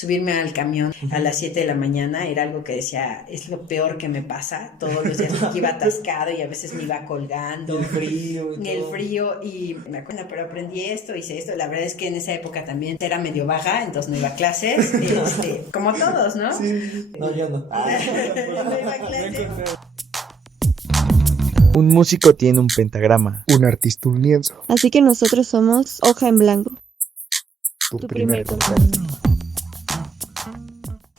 Subirme al camión a las 7 de la mañana era algo que decía, es lo peor que me pasa. Todos los días porque iba atascado y a veces me iba colgando. El frío y me acuerdo, pero aprendí esto, hice esto. La verdad es que en esa época también era medio vaga, entonces no iba a clases, como todos, ¿no? Sí. No, yo no. No iba a clases. Un músico tiene un pentagrama. Un artista un lienzo. Así que nosotros somos Hoja en Blanco. Tu primer contacto.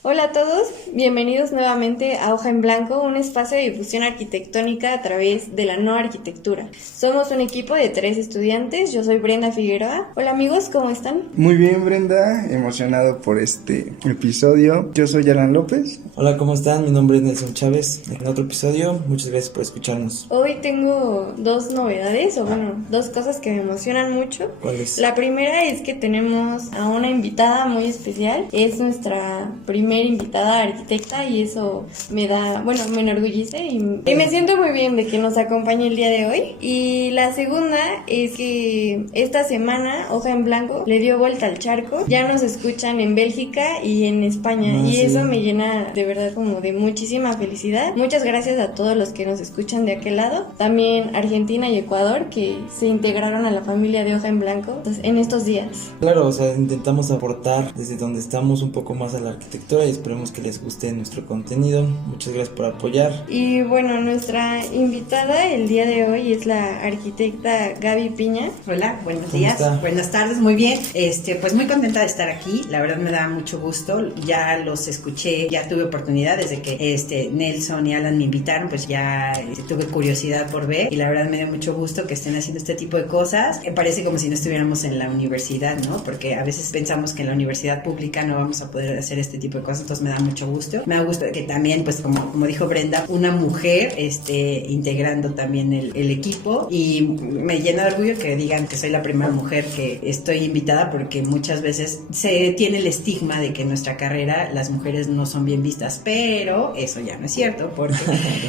Hola a todos, bienvenidos nuevamente a Hoja en Blanco, un espacio de difusión arquitectónica a través de la no arquitectura. Somos un equipo de 3 estudiantes, yo soy Brenda Figueroa. Hola amigos, ¿cómo están? Muy bien, Brenda, emocionado por este episodio. Yo soy Alan López. Hola, ¿cómo están? Mi nombre es Nelson Chávez. En otro episodio, muchas gracias por escucharnos. Hoy tengo 2 novedades, o bueno, 2 cosas que me emocionan mucho. ¿Cuáles? La primera es que tenemos a una invitada muy especial, es nuestra primera invitada arquitecta y eso me enorgullece y me siento muy bien de que nos acompañe el día de hoy. Y la segunda es que esta semana Hoja en Blanco le dio vuelta al charco, ya nos escuchan en Bélgica y en España y eso me llena de verdad como de muchísima felicidad. Muchas gracias a todos los que nos escuchan de aquel lado, también Argentina y Ecuador que se integraron a la familia de Hoja en Blanco en estos días. Claro, o sea, intentamos aportar desde donde estamos un poco más a la arquitectura y esperemos que les guste nuestro contenido. Muchas gracias por apoyar. Y bueno, nuestra invitada el día de hoy es la arquitecta Gaby Piña. Hola, buenos ¿Cómo días, está? buenas tardes, muy bien. Pues muy contenta de estar aquí, la verdad me da mucho gusto. Ya los escuché, ya tuve oportunidad desde que Nelson y Alan me invitaron, pues ya tuve curiosidad por ver y la verdad me da mucho gusto que estén haciendo este tipo de cosas. Me parece como si no estuviéramos en la universidad, ¿no? Porque a veces pensamos que en la universidad pública no vamos a poder hacer este tipo de cosas, entonces me da mucho gusto. Me da gusto que también, pues como dijo Brenda, una mujer integrando también el equipo y me llena de orgullo que digan que soy la primera mujer que estoy invitada porque muchas veces se tiene el estigma de que en nuestra carrera las mujeres no son bien vistas, pero eso ya no es cierto porque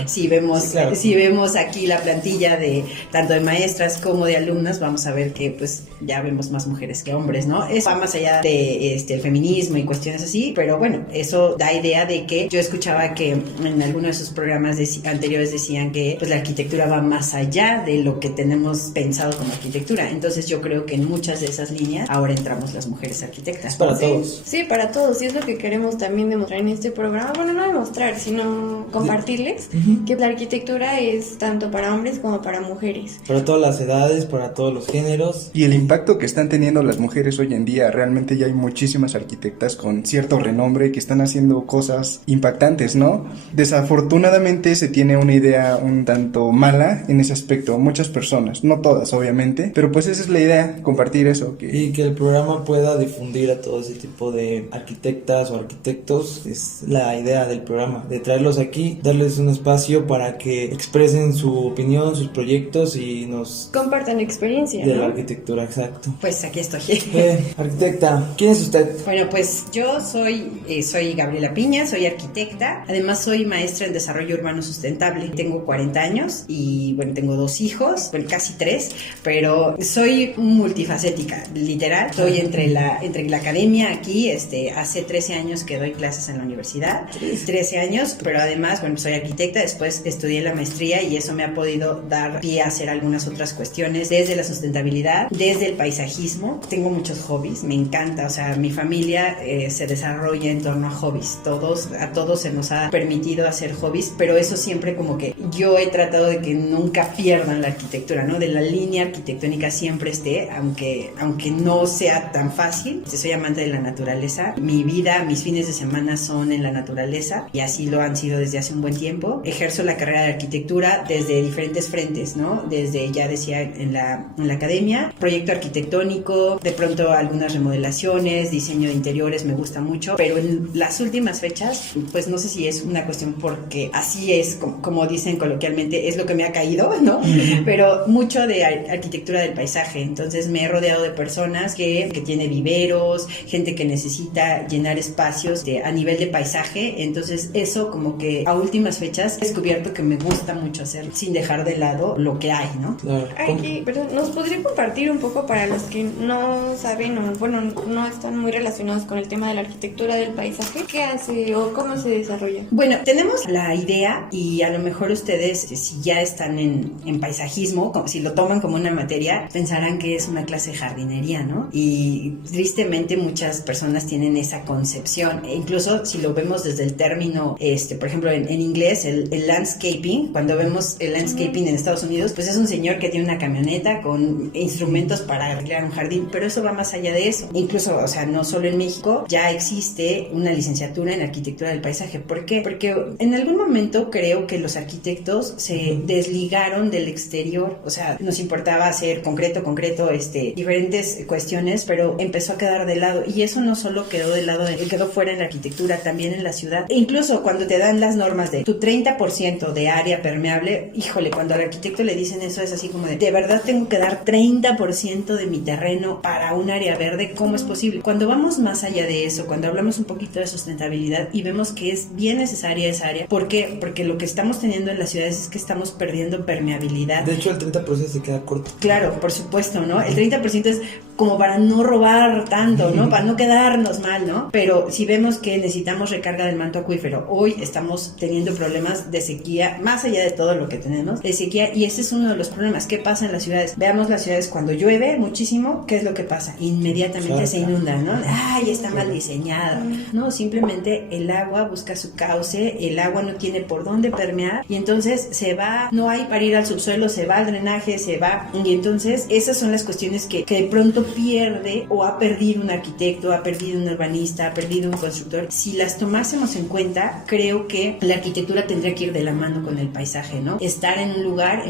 si vemos, sí, claro. si vemos aquí la plantilla de tanto de maestras como de alumnas, vamos a ver que pues ya vemos más mujeres que hombres, ¿no? Eso va más allá de el feminismo y cuestiones así, pero bueno, eso da idea de que yo escuchaba que en algunos de sus programas anteriores decían que pues la arquitectura va más allá de lo que tenemos pensado como arquitectura, entonces yo creo que en muchas de esas líneas ahora entramos las mujeres arquitectas. Es para todos. Sí, para todos, y es lo que queremos también demostrar en este programa, bueno, no demostrar, sino compartirles que la arquitectura es tanto para hombres como para mujeres. Para todas las edades, para todos los géneros. Y el impacto que están teniendo las mujeres hoy en día, realmente ya hay muchísimas arquitectas con cierto renombre que están haciendo cosas impactantes, ¿no? Desafortunadamente se tiene una idea un tanto mala en ese aspecto, muchas personas, no todas obviamente, pero pues esa es la idea, compartir eso. Y que el programa pueda difundir a todo ese tipo de arquitectas o arquitectos, es la idea del programa, de traerlos aquí, darles un espacio para que expresen su opinión, sus proyectos y nos compartan experiencia, de ¿no? la arquitectura, exacto. Pues aquí estoy. Arquitecta, ¿quién es usted? Bueno, pues yo soy Gabriela Piña, soy arquitecta, además soy maestra en desarrollo urbano sustentable. Tengo 40 años y bueno, tengo 2 hijos, bueno, casi 3, pero soy multifacética, literal. Estoy entre la academia aquí, hace 13 años que doy clases en la universidad, 13 años, pero además, bueno, soy arquitecta, después estudié la maestría y eso me ha podido dar pie a hacer algunas otras cuestiones, desde la sustentabilidad, desde el paisajismo. Tengo muchos hobbies, me encanta, o sea, mi familia se desarrolla en torno a hobbies, a todos se nos ha permitido hacer hobbies, pero eso siempre como que yo he tratado de que nunca pierdan la arquitectura, ¿no? De la línea arquitectónica siempre esté, aunque no sea tan fácil. Soy amante de la naturaleza, mi vida, mis fines de semana son en la naturaleza y así lo han sido desde hace un buen tiempo. Ejerzo la carrera de arquitectura desde diferentes frentes, ¿no? Desde, ya decía, en la academia, proyecto arquitectónico, de pronto algunas remodelaciones, diseño de interiores me gusta mucho, pero en las últimas fechas, pues no sé si es una cuestión porque así es, como dicen coloquialmente, es lo que me ha caído, ¿no? Pero mucho de arquitectura del paisaje. Entonces me he rodeado de personas que tiene viveros, gente que necesita llenar espacios a nivel de paisaje. Entonces eso como que a últimas fechas he descubierto que me gusta mucho hacer sin dejar de lado lo que hay, ¿no? Claro. Aquí, pero ¿nos podría compartir un poco para los que no saben o, bueno, no están muy relacionados con el tema de la arquitectura del paisaje? ¿Qué hace o cómo se desarrolla? Bueno, tenemos la idea y a lo mejor ustedes, si ya están en paisajismo, si lo toman como una materia, pensarán que es una clase de jardinería, ¿no? Y tristemente muchas personas tienen esa concepción. E incluso si lo vemos desde el término, por ejemplo, en inglés, el landscaping, cuando vemos el landscaping en Estados Unidos, pues es un señor que tiene una camioneta con instrumentos para arreglar un jardín, pero eso va más allá de eso. Incluso, o sea, no solo en México, ya existe una licenciatura en arquitectura del paisaje. ¿Por qué? Porque en algún momento creo que los arquitectos se desligaron del exterior, o sea, nos importaba hacer concreto, diferentes cuestiones, pero empezó a quedar de lado, y eso no solo quedó de lado, quedó fuera en la arquitectura, también en la ciudad. E incluso cuando te dan las normas de tu 30% de área permeable, híjole, cuando al arquitecto le dicen eso es así como de verdad tengo que dar 30% de mi terreno para un área verde, ¿cómo es posible? Cuando vamos más allá de eso, cuando hablamos un poquito de sustentabilidad y vemos que es bien necesaria esa área, ¿por qué? Porque lo que estamos teniendo en las ciudades es que estamos perdiendo permeabilidad. De hecho, el 30% se queda corto. Claro, por supuesto, ¿no? El 30% es como para no robar tanto, ¿no? Para no quedarnos mal, ¿no? Pero si vemos que necesitamos recarga del manto acuífero, hoy estamos teniendo problemas de sequía, más allá de todo lo que tenemos, de sequía, y ese es uno de los problemas. ¿Qué pasa en las ciudades? Veamos las ciudades cuando llueve muchísimo, ¿qué es lo que pasa? Inmediatamente se inunda, ¿no? ¡Ay, está mal diseñado! No, simplemente el agua busca su cauce, el agua no tiene por dónde permear, y entonces se va, no hay para ir al subsuelo, se va al drenaje, se va, y entonces esas son las cuestiones que de pronto pierde o ha perdido un arquitecto, ha perdido un urbanista, ha perdido un constructor. Si las tomásemos en cuenta, creo que la arquitectura tendría que ir de la mano con el paisaje, ¿no? Estar en un lugar,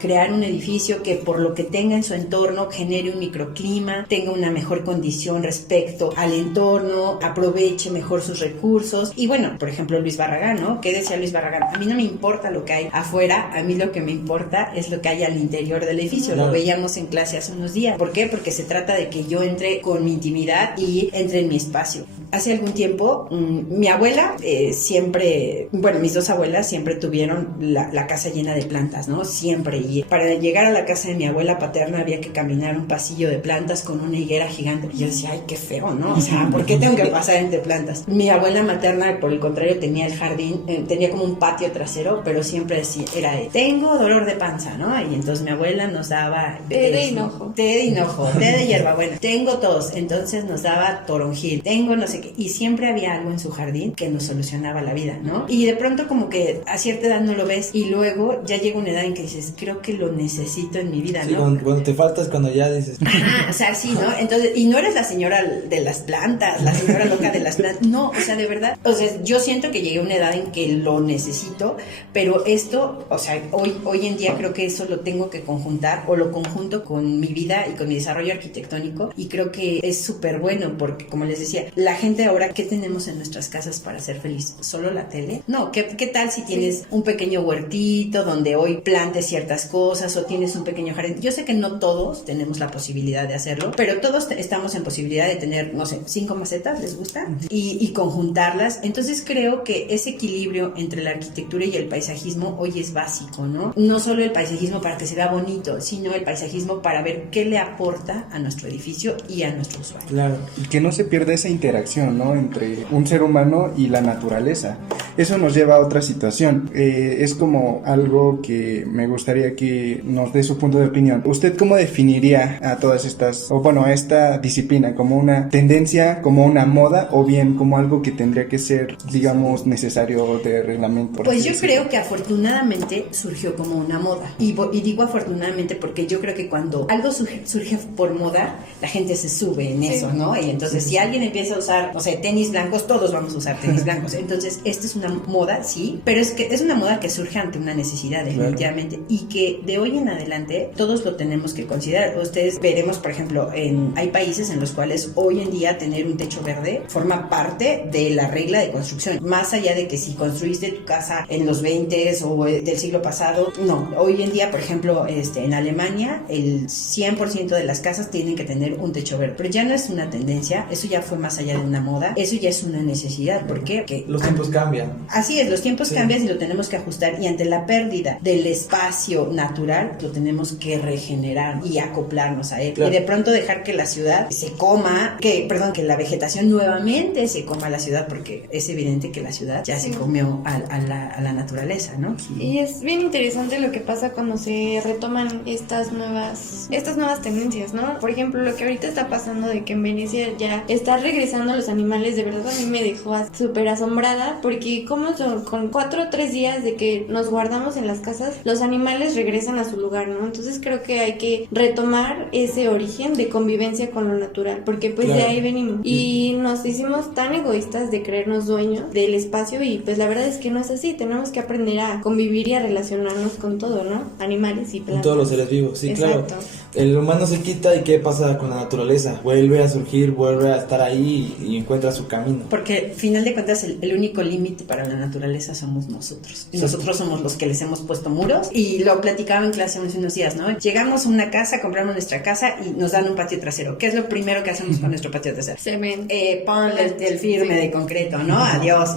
crear un edificio que por lo que tenga en su entorno genere un microclima, tenga una mejor condición respecto al entorno, aproveche mejor sus recursos. Y bueno, por ejemplo, Luis Barragán, ¿no? ¿Qué decía Luis Barragán? A mí no me importa lo que hay afuera, a mí lo que me importa es lo que hay al interior del edificio. Lo veíamos en clase hace unos días. ¿Por qué? Porque se trata de que yo entre con mi intimidad y entre en mi espacio. Hace algún tiempo, mi abuela siempre, bueno, mis dos abuelas siempre tuvieron la casa llena de plantas, ¿no? Siempre. Y para llegar a la casa de mi abuela paterna había que caminar un pasillo de plantas con una higuera gigante. Y yo decía, ay, qué feo, ¿no? O sea, ¿por qué tengo que pasar entre plantas? Mi abuela materna, por el contrario, tenía el jardín, tenía como un patio trasero, pero siempre decía, era de, tengo dolor de panza, ¿no? Y entonces mi abuela nos daba té de hinojo, té de hierbabuena, tengo tos, entonces nos daba toronjil, tengo no sé qué, y siempre había algo en su jardín que nos solucionaba la vida, ¿no? Y de pronto como que a cierta edad no lo ves, y luego ya llega una edad en que dices, creo que lo necesito en mi vida, sí, ¿no? Cuando te faltas, cuando ya dices... Ajá, o sea, sí, ¿no? Entonces, y no eres la señora de las plantas, la señora loca de las plantas, no, o sea, de verdad, o sea, yo siento que llegué a una edad en que lo necesito, pero esto, o sea, hoy en día creo que eso lo tengo que conjuntar, o lo conjunto con mi vida y con mi desarrollo arquitectónico, y creo que es súper bueno, porque como les decía, la gente ahora, ¿qué tenemos en nuestras casas para ser feliz? ¿Solo la tele? No, ¿qué tal si tienes un pequeño huertito donde hoy plantes ciertas cosas, o tienes un pequeño jardín? Yo sé que no todos tenemos la posibilidad de hacerlo, pero todos estamos en posibilidad de tener, no sé, 5 macetas, ¿les gusta? Y conjuntarlas. Entonces creo que ese equilibrio entre la arquitectura y el paisajismo hoy es básico, ¿no? No solo el paisajismo para que se vea bonito, sino el paisajismo para ver qué le aporta a nuestro edificio y a nuestro usuario. Claro, y que no se pierda esa interacción, ¿no? Entre un ser humano y la naturaleza. Eso nos lleva a otra situación. Es como algo que me gustaría que nos dé su punto de opinión. ¿Usted cómo definiría a todas estas, o bueno, a esta disciplina, como una tendencia, como una moda, o bien como algo que tendría que ser, digamos, necesario de reglamento? Pues yo creo que afortunadamente surgió como una moda. Y digo afortunadamente porque yo creo que cuando algo surge por moda, la gente se sube en eso, ¿no? Y entonces si alguien empieza a usar, no sé, tenis blancos, todos vamos a usar tenis blancos. Entonces, esta es una una moda, sí, pero es que es una moda que surge ante una necesidad, definitivamente, y que de hoy en adelante todos lo tenemos que considerar. Ustedes veremos, por ejemplo, hay países en los cuales hoy en día tener un techo verde forma parte de la regla de construcción, más allá de que si construiste tu casa en los 20s o del siglo pasado, no. Hoy en día, por ejemplo, en Alemania, el 100% de las casas tienen que tener un techo verde, pero ya no es una tendencia, eso ya fue más allá de una moda, eso ya es una necesidad. ¿Por qué? Porque los tiempos cambian. Así es, los tiempos cambian y lo tenemos que ajustar, y ante la pérdida del espacio natural, lo tenemos que regenerar y acoplarnos a él. Claro. Y de pronto dejar que la ciudad se coma, que la vegetación nuevamente se coma a la ciudad, porque es evidente que la ciudad ya se comió a la naturaleza, ¿no? Y es bien interesante lo que pasa cuando se retoman estas nuevas tendencias, ¿no? Por ejemplo, lo que ahorita está pasando de que en Venecia ya está regresando los animales, de verdad a mí me dejó súper asombrada, porque como son con 4 o 3 días de que nos guardamos en las casas, los animales regresan a su lugar, ¿no? Entonces creo que hay que retomar ese origen de convivencia con lo natural, porque pues de ahí venimos. Y nos hicimos tan egoístas de creernos dueños del espacio, y pues la verdad es que no es así. Tenemos que aprender a convivir y a relacionarnos con todo, ¿no? Animales y plantas. Con todos los seres vivos, sí, exacto. Claro. El humano se quita, y ¿qué pasa con la naturaleza? Vuelve a surgir, vuelve a estar ahí y encuentra su camino. Porque al final de cuentas el único límite para la naturaleza somos nosotros. Y nosotros somos los que les hemos puesto muros, y lo platicaba en clase hace unos días, ¿no? Llegamos a una casa, compramos nuestra casa y nos dan un patio trasero. ¿Qué es lo primero que hacemos con nuestro patio trasero? Cemento. Ponle el firme de concreto, ¿no? Adiós.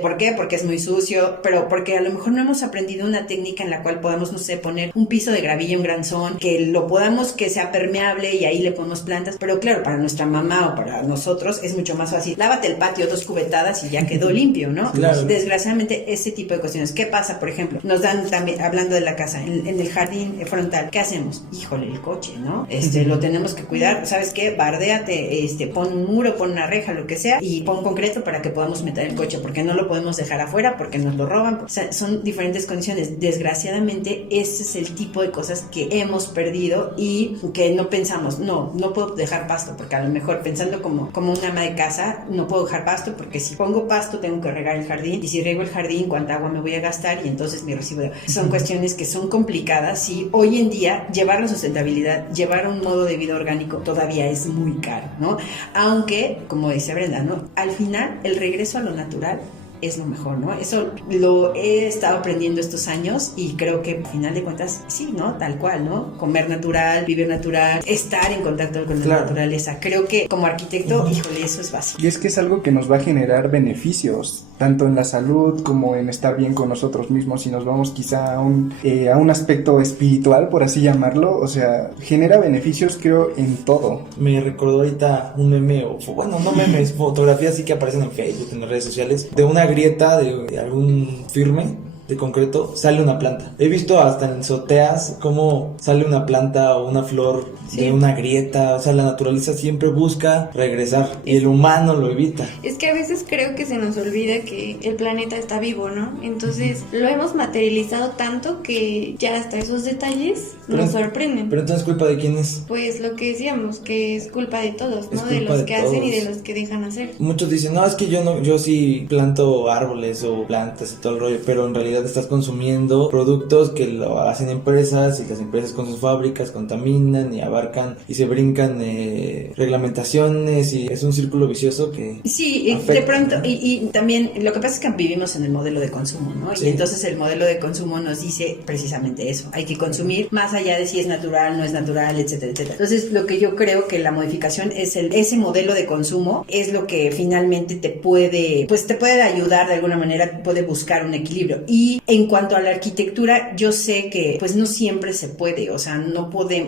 ¿Por qué? Porque es muy sucio, pero porque a lo mejor no hemos aprendido una técnica en la cual podamos, no sé, poner un piso de gravilla, un granzón, que lo podamos, que sea permeable, y ahí le ponemos plantas. Pero claro, para nuestra mamá o para nosotros es mucho más fácil. Lávate el patio 2 cubetadas y ya quedó limpio, ¿no? Claro. Desgraciadamente, ese tipo de cuestiones. ¿Qué pasa? Por ejemplo, nos dan también, hablando de la casa, en el jardín frontal, ¿qué hacemos? Híjole, el coche, ¿no? Lo tenemos que cuidar. ¿Sabes qué? Bardéate, pon un muro, pon una reja, lo que sea, y pon concreto para que podamos meter el coche, porque no lo podemos dejar afuera, porque nos lo roban. O sea, son diferentes condiciones. Desgraciadamente, ese es el tipo de cosas que hemos perdido y que no pensamos. No puedo dejar pasto, porque a lo mejor pensando como una ama de casa, no puedo dejar pasto, porque si pongo pasto tengo que regar el jardín, y si riego el jardín, ¿cuánta agua me voy a gastar? Y entonces mi recibo son cuestiones que son complicadas, y hoy en día llevar la sustentabilidad, llevar un modo de vida orgánico todavía es muy caro, ¿no? Aunque, como dice Brenda, ¿no? Al final el regreso a lo natural es lo mejor, ¿no? Eso lo he estado aprendiendo estos años, y creo que al final de cuentas, sí, ¿no? Tal cual, ¿no? Comer natural, vivir natural, estar en contacto con la naturaleza. Creo que como arquitecto, híjole, eso es básico. Y es que es algo que nos va a generar beneficios, tanto en la salud como en estar bien con nosotros mismos. Si nos vamos quizá a un aspecto espiritual, por así llamarlo, o sea, genera beneficios, creo, en todo. Me recordó ahorita un meme, no memes, fotografías sí que aparecen en Facebook, en las redes sociales, de una grieta de algún firme de concreto, sale una planta. He visto hasta en azoteas cómo sale una planta o una flor de una grieta. O sea, la naturaleza siempre busca regresar, y el humano lo evita. Es que a veces creo que se nos olvida que el planeta está vivo, ¿no? Entonces lo hemos materializado tanto que ya hasta esos detalles nos sorprenden. Pero entonces, ¿culpa de quién es? Pues lo que decíamos, que es culpa de todos, ¿no? De los que hacen y de los que dejan hacer. Muchos dicen, no, es que yo sí planto árboles o plantas y todo el rollo, pero en realidad estás consumiendo productos que lo hacen empresas, y las empresas con sus fábricas contaminan y abarcan y se brincan reglamentaciones, y es un círculo vicioso que sí, afecta, de pronto, ¿no? y también lo que pasa es que vivimos en el modelo de consumo, ¿no? Sí. Y entonces el modelo de consumo nos dice precisamente eso, hay que consumir más allá de si es natural, no es natural, etcétera, etcétera. Entonces lo que yo creo que la modificación es ese modelo de consumo es lo que finalmente te puede ayudar de alguna manera, puede buscar un equilibrio. Y en cuanto a la arquitectura, yo sé que pues no siempre se puede, o sea,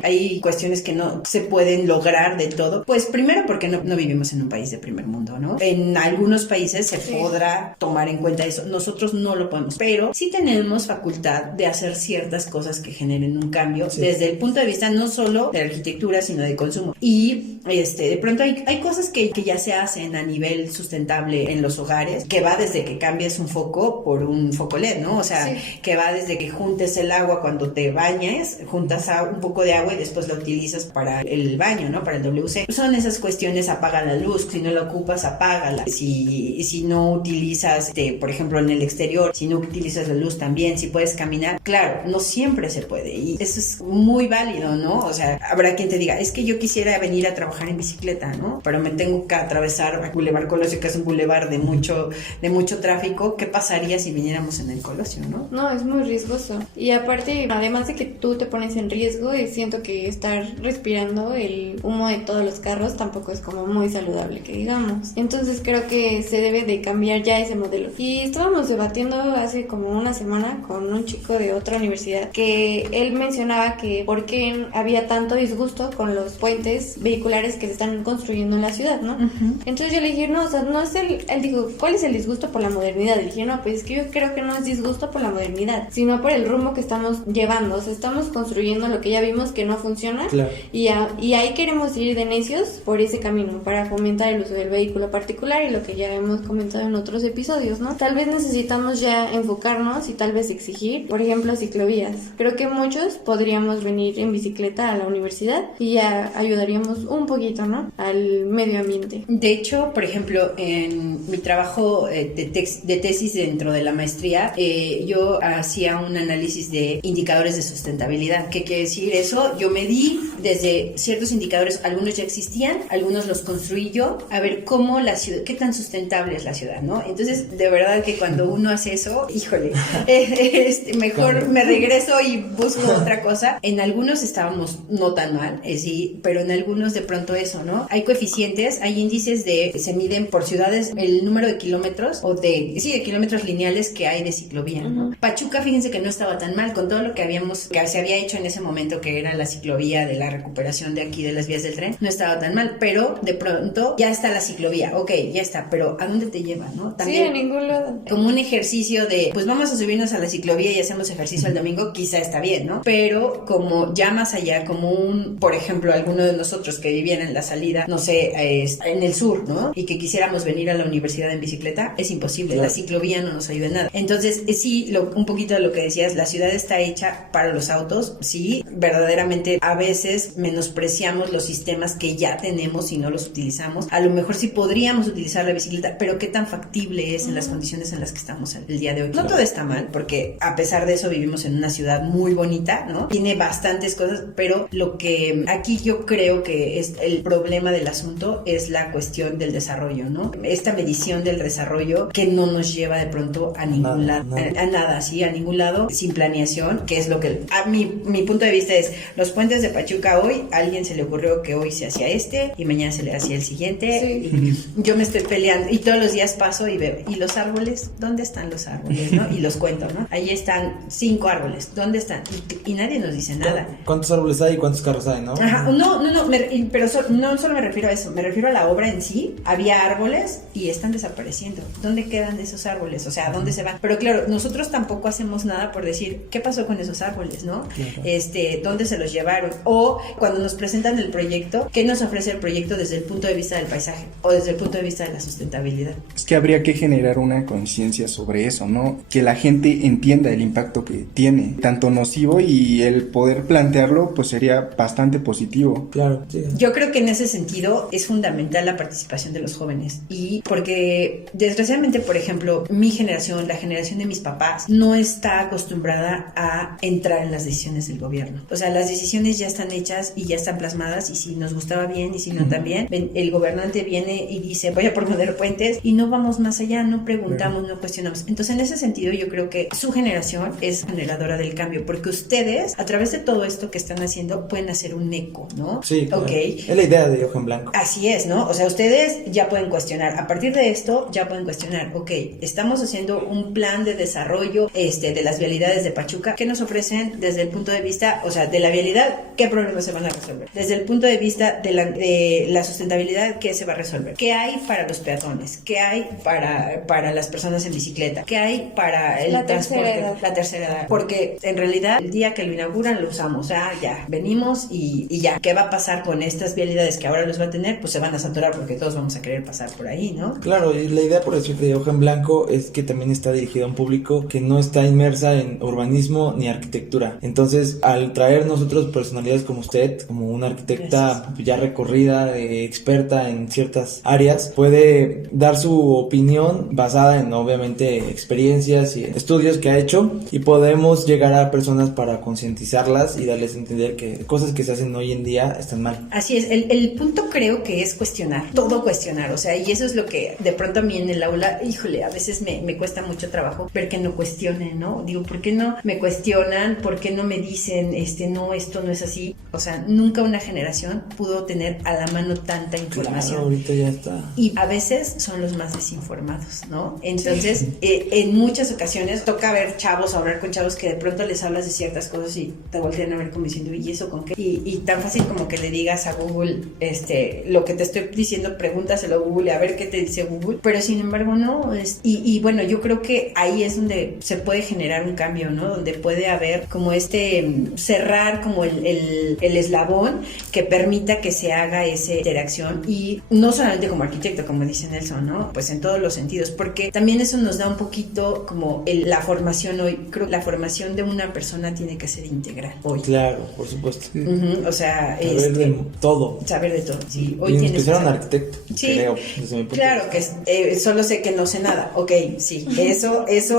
hay cuestiones que no se pueden lograr de todo, pues primero porque no vivimos en un país de primer mundo, ¿no? En algunos países se podrá tomar en cuenta eso, nosotros no lo podemos, pero sí tenemos facultad de hacer ciertas cosas que generen un cambio desde el punto de vista no solo de la arquitectura, sino de consumo. Y de pronto hay cosas que ya se hacen a nivel sustentable en los hogares, que va desde que cambies un foco por un foco LED, ¿no? O sea, que va desde que juntes el agua cuando te bañes, juntas un poco de agua y después la utilizas para el baño, ¿no? Para el WC. Son esas cuestiones, apaga la luz, si no la ocupas, apágala. Si no utilizas, por ejemplo, en el exterior, si no utilizas la luz también, si puedes caminar, claro, no siempre se puede y eso es muy válido, ¿no? O sea, habrá quien te diga, es que yo quisiera venir a trabajar en bicicleta, ¿no? Pero me tengo que atravesar Boulevard Colosio, que es un boulevard de mucho tráfico. ¿Qué pasaría si viniéramos en el Colosio, no? No, es muy riesgoso. Y aparte, además de que tú te pones en riesgo, siento que estar respirando el humo de todos los carros tampoco es como muy saludable, que digamos. Entonces creo que se debe de cambiar ya ese modelo. Y estábamos debatiendo hace como una semana con un chico de otra universidad que él mencionaba que por qué había tanto disgusto con los puentes vehiculares que se están construyendo en la ciudad, ¿no? Uh-huh. Entonces yo le dije, no, o sea, no es él dijo, ¿cuál es el disgusto por la modernidad? Le dije, no, pues es que yo creo que no es disgusto por la modernidad, sino por el rumbo que estamos llevando. O sea, estamos construyendo lo que ya vimos que no funciona. Claro. Y ahí queremos ir de necios por ese camino para fomentar el uso del vehículo particular y lo que ya hemos comentado en otros episodios, ¿no? Tal vez necesitamos ya enfocarnos y tal vez exigir, por ejemplo, ciclovías. Creo que muchos podríamos venir en bicicleta a la universidad y ya ayudaríamos un poquito, ¿no? Al medio ambiente. De hecho, por ejemplo, en mi trabajo de tesis dentro de la maestría, yo hacía un análisis de indicadores de sustentabilidad. ¿Qué quiere decir eso? Yo medí desde ciertos indicadores, algunos ya existían, algunos los construí yo, a ver cómo la ciudad, qué tan sustentable es la ciudad, ¿no? Entonces, de verdad que cuando uno hace eso, híjole, mejor me regreso y busco otra cosa. En algunos estábamos no tan mal, sí, pero en algunos de pronto eso, ¿no? Hay coeficientes, hay índices se miden por ciudades el número de kilómetros de kilómetros lineales que hay de ciclovía, ¿no? Uh-huh. Pachuca, fíjense que no estaba tan mal con todo lo que se había hecho en ese momento, que era la ciclovía de la recuperación de aquí de las vías del tren, no estaba tan mal, pero de pronto ya está la ciclovía, ok, ya está, pero ¿a dónde te lleva, no? También, sí, a ningún lado. Como un ejercicio de, pues vamos a subirnos a la ciclovía y hacemos ejercicio el domingo, quizá está bien, ¿no? Pero como ya más allá, como por ejemplo, alguno de nosotros que vivían en la salida, no sé, en el sur, ¿no? Y que quisiéramos venir a la universidad en bicicleta, es imposible, claro. La ciclovía no nos ayuda en nada. Entonces, sí, un poquito de lo que decías, la ciudad está hecha para los autos, sí, verdaderamente a veces menospreciamos los sistemas que ya tenemos y no los utilizamos. A lo mejor sí podríamos utilizar la bicicleta, pero qué tan factible es en las condiciones en las que estamos el día de hoy. No todo está mal, porque a pesar de eso vivimos en una ciudad muy bonita, ¿no? Tiene bastantes cosas, pero lo que aquí yo creo que es el problema del asunto es la cuestión del desarrollo, ¿no? Esta medición del desarrollo que no nos lleva de pronto a ningún lado, a nada, ¿sí? A ningún lado, sin planeación, que es lo que a mi punto de vista es, los puentes de Pachuca hoy, a alguien se le ocurrió que hoy se hacía y mañana se le hacía el siguiente, sí. Y yo me estoy peleando y todos los días paso y veo, ¿y los árboles? ¿Dónde están los árboles? ¿No? Y los cuento, ¿no? Ahí están 5 árboles, ¿dónde están? Y nadie nos dice nada. ¿Cuántos árboles hay y cuántos carros hay, no? Ajá, no, pero no solo me refiero a eso, me refiero a la obra en sí. Había árboles y están desapareciendo. ¿Dónde quedan esos árboles? O sea, ¿dónde se van? Pero claro, nosotros tampoco hacemos nada por decir, ¿qué pasó con esos árboles, no? Claro. ¿Dónde se los llevaron? O cuando nos presentan el proyecto, ¿qué nos ofrece el proyecto desde el punto de vista del paisaje o desde el punto de vista de la sustentabilidad? Es que habría que generar una conciencia sobre eso, ¿no? Que la gente entienda el impacto que tiene, tanto nocivo, y el poder plantearlo pues sería bastante positivo. Claro, sí. Yo creo que en ese sentido es fundamental la participación de los jóvenes, y porque desgraciadamente, por ejemplo, mi generación, la generación de mis papás, no está acostumbrada a entrar en las decisiones del gobierno. O sea, las decisiones ya están hechas y ya están plasmadas, y si nos gustaba bien y si no también, el gobernante viene y dice, voy a promover puentes, y no vamos más allá, no preguntamos, no cuestionamos. Entonces, en ese sentido, yo creo que su generación es generadora del cambio, porque ustedes, a través de todo esto que están haciendo, pueden hacer un eco, ¿no? Sí, claro. Okay. Es la idea de Hoja en Blanco. Así es, ¿no? O sea, ustedes ya pueden cuestionar, a partir de esto, ya pueden cuestionar, ok, estamos haciendo un plan de desarrollo de las vialidades de Pachuca. ¿Qué nos ofrecen desde el punto de vista, o sea, de la vialidad? ¿Qué problemas se van a resolver? Desde el punto de vista de la sustentabilidad, ¿qué se va a resolver? ¿Qué hay para los peatones? ¿Qué hay para las personas en bicicleta? ¿Qué hay para el transporte? La tercera edad. Porque en realidad el día que lo inauguran lo usamos, ya venimos y ya. ¿Qué va a pasar con estas vialidades que ahora los va a tener? Pues se van a saturar porque todos vamos a querer pasar por ahí, ¿no? Claro, y la idea por decir de Hoja en Blanco es que también está dirigida a un público público que no está inmersa en urbanismo ni arquitectura. Entonces, al traer nosotros personalidades como usted, como una arquitecta ya recorrida, experta en ciertas áreas, puede dar su opinión basada en obviamente experiencias y estudios que ha hecho, y podemos llegar a personas para concientizarlas y darles a entender que cosas que se hacen hoy en día están mal. Así es, el punto creo que es cuestionar, todo cuestionar, o sea, y eso es lo que de pronto a mí en el aula, híjole, a veces me cuesta mucho trabajo ver que no cuestionen, ¿no? Digo, ¿por qué no me cuestionan? ¿Por qué no me dicen, no, esto no es así? O sea, nunca una generación pudo tener a la mano tanta información. Claro, ahorita ya está. Y a veces son los más desinformados, ¿no? Entonces, en muchas ocasiones toca ver chavos, hablar con chavos que de pronto les hablas de ciertas cosas y te voltean a ver como diciendo, ¿y eso con qué? Y tan fácil como que le digas a Google, lo que te estoy diciendo, pregúntaselo a Google, a ver qué te dice Google, pero sin embargo no, y bueno, yo creo que ahí es donde se puede generar un cambio, ¿no? Donde puede haber como cerrar como el eslabón que permita que se haga esa interacción, y no solamente como arquitecto, como dice Nelson, ¿no? Pues en todos los sentidos, porque también eso nos da un poquito como la formación hoy. Creo que la formación de una persona tiene que ser integral hoy. Claro, por supuesto. O sea, saber de todo. Saber de todo, sí. Hoy y tienes que ser un arquitecto, sí, creo, desde mi punto claro, de vista. que solo sé que no sé nada. Ok, sí, eso es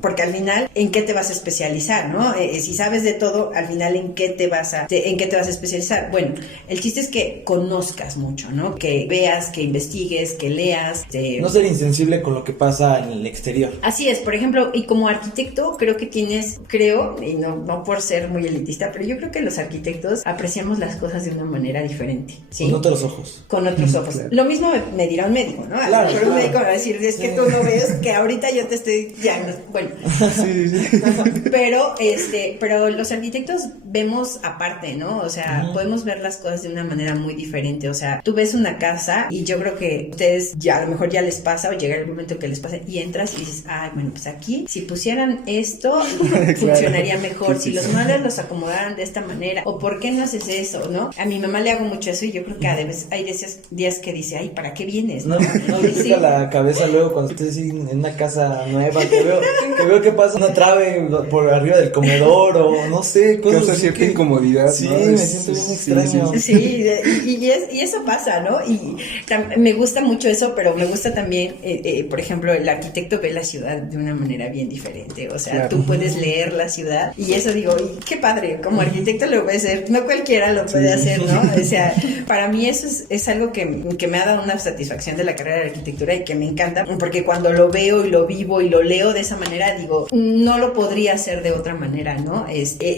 porque al final, ¿en qué te vas a especializar, no? Si sabes de todo, al final, ¿en qué te vas a especializar? Bueno, el chiste es que conozcas mucho, ¿no? Que veas, que investigues, que leas. No ser insensible con lo que pasa en el exterior. Así es, por ejemplo, y como arquitecto, creo que y no por ser muy elitista, pero yo creo que los arquitectos apreciamos las cosas de una manera diferente, ¿sí? Con otros ojos. Con otros ojos. Claro. Lo mismo me dirá un médico, ¿no? Claro, Pero un médico va a decir, es que tú no ves que ahorita yo te estoy bueno. Sí. Pero los arquitectos vemos aparte, ¿no? O sea, podemos ver las cosas de una manera muy diferente. O sea, tú ves una casa y yo creo que ustedes ya a lo mejor ya les pasa o llega el momento que les pase y entras y dices, bueno, pues aquí si pusieran esto funcionaría mejor, si los muebles los acomodaran de esta manera, o por qué no haces eso, ¿no? A mi mamá le hago mucho eso y yo creo que a veces hay días que dice, ay, ¿para qué vienes? No le pica la cabeza luego cuando estés en una casa nueva, que veo que pasa una trave por arriba del comedor, o no sé, cosas causa así cierta que... incomodidad, Sí, ¿no? me siento bien extraño. Sí, y eso pasa, ¿no? Y me gusta mucho eso, pero me gusta también, por ejemplo, el arquitecto ve la ciudad de una manera bien diferente. O sea, claro. Tú puedes leer la ciudad y eso digo, y qué padre, como arquitecto lo puede hacer, no cualquiera lo puede hacer, ¿no? O sea, para mí eso es algo que me ha dado una satisfacción de la carrera de arquitectura y que me encanta, porque cuando lo veo y lo vivo y lo leo de esa manera, digo, no lo podría hacer de otra manera, ¿no?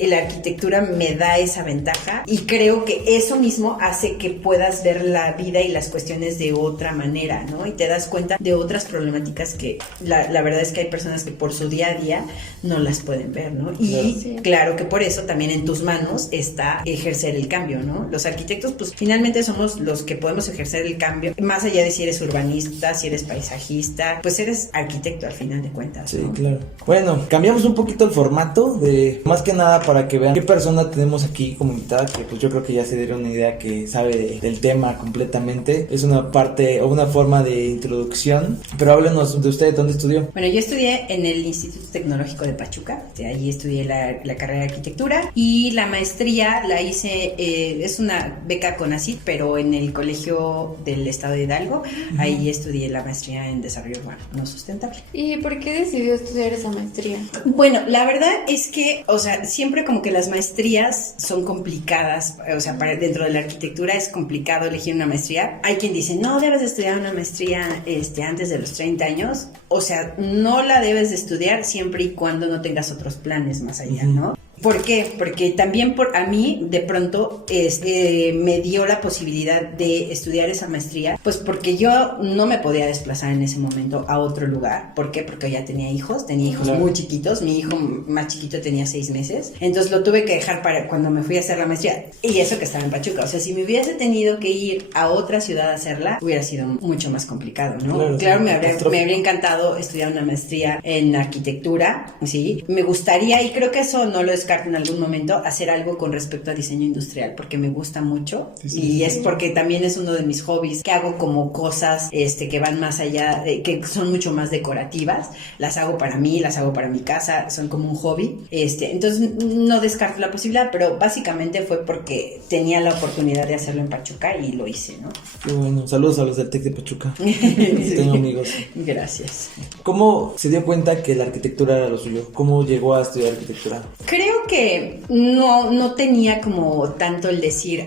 La arquitectura me da esa ventaja y creo que eso mismo hace que puedas ver la vida y las cuestiones de otra manera, ¿no? Y te das cuenta de otras problemáticas que la verdad es que hay personas que por su día a día no las pueden ver, ¿no? Y claro que por eso también en tus manos está ejercer el cambio, ¿no? Los arquitectos, pues finalmente somos los que podemos ejercer el cambio, más allá de si eres urbanista, si eres paisajista, pues eres arquitecto al final de cuentas, ¿no? Sí, claro. Bueno, cambiamos un poquito el formato, más que nada para que vean qué persona tenemos aquí como invitada, que pues yo creo que ya se dieron una idea que sabe del tema completamente. Es una parte o una forma de introducción, pero háblenos de usted, ¿dónde estudió? Bueno, yo estudié en el Instituto Tecnológico de Pachuca, allí estudié la carrera de arquitectura, y la maestría la hice, es una beca CONACYT, pero en el colegio del estado de Hidalgo. Ahí estudié la maestría en desarrollo urbano sustentable. ¿Y por qué decidió estudiar esa maestría? Bueno, la verdad es que, o sea, siempre como que las maestrías son complicadas, o sea, dentro de la arquitectura es complicado elegir una maestría. Hay quien dice, no, debes de estudiar una maestría antes de los 30 años. O sea, no la debes de estudiar siempre y cuando no tengas otros planes más allá, ¿no? ¿Por qué? Porque también a mí de pronto me dio la posibilidad de estudiar esa maestría, pues porque yo no me podía desplazar en ese momento a otro lugar. ¿Por qué? Porque ya tenía hijos claro. Muy chiquitos, mi hijo más chiquito tenía 6 meses, entonces lo tuve que dejar para cuando me fui a hacer la maestría, y eso que estaba en Pachuca. O sea, si me hubiese tenido que ir a otra ciudad a hacerla, hubiera sido mucho más complicado, ¿no? Claro, me habría encantado estudiar una maestría en arquitectura, ¿sí? Me gustaría, y creo que eso no lo he descarto en algún momento hacer algo con respecto a diseño industrial, porque me gusta mucho y es porque también es uno de mis hobbies, que hago como cosas que van más allá, que son mucho más decorativas, las hago para mí, las hago para mi casa, son como un hobby, entonces no descarto la posibilidad, pero básicamente fue porque tenía la oportunidad de hacerlo en Pachuca y lo hice, ¿no? Qué bueno, saludos a los del TEC de Pachuca. Sí. Tengo amigos. Gracias. ¿Cómo se dio cuenta que la arquitectura era lo suyo? ¿Cómo llegó a estudiar arquitectura? Creo que no tenía como tanto el decir,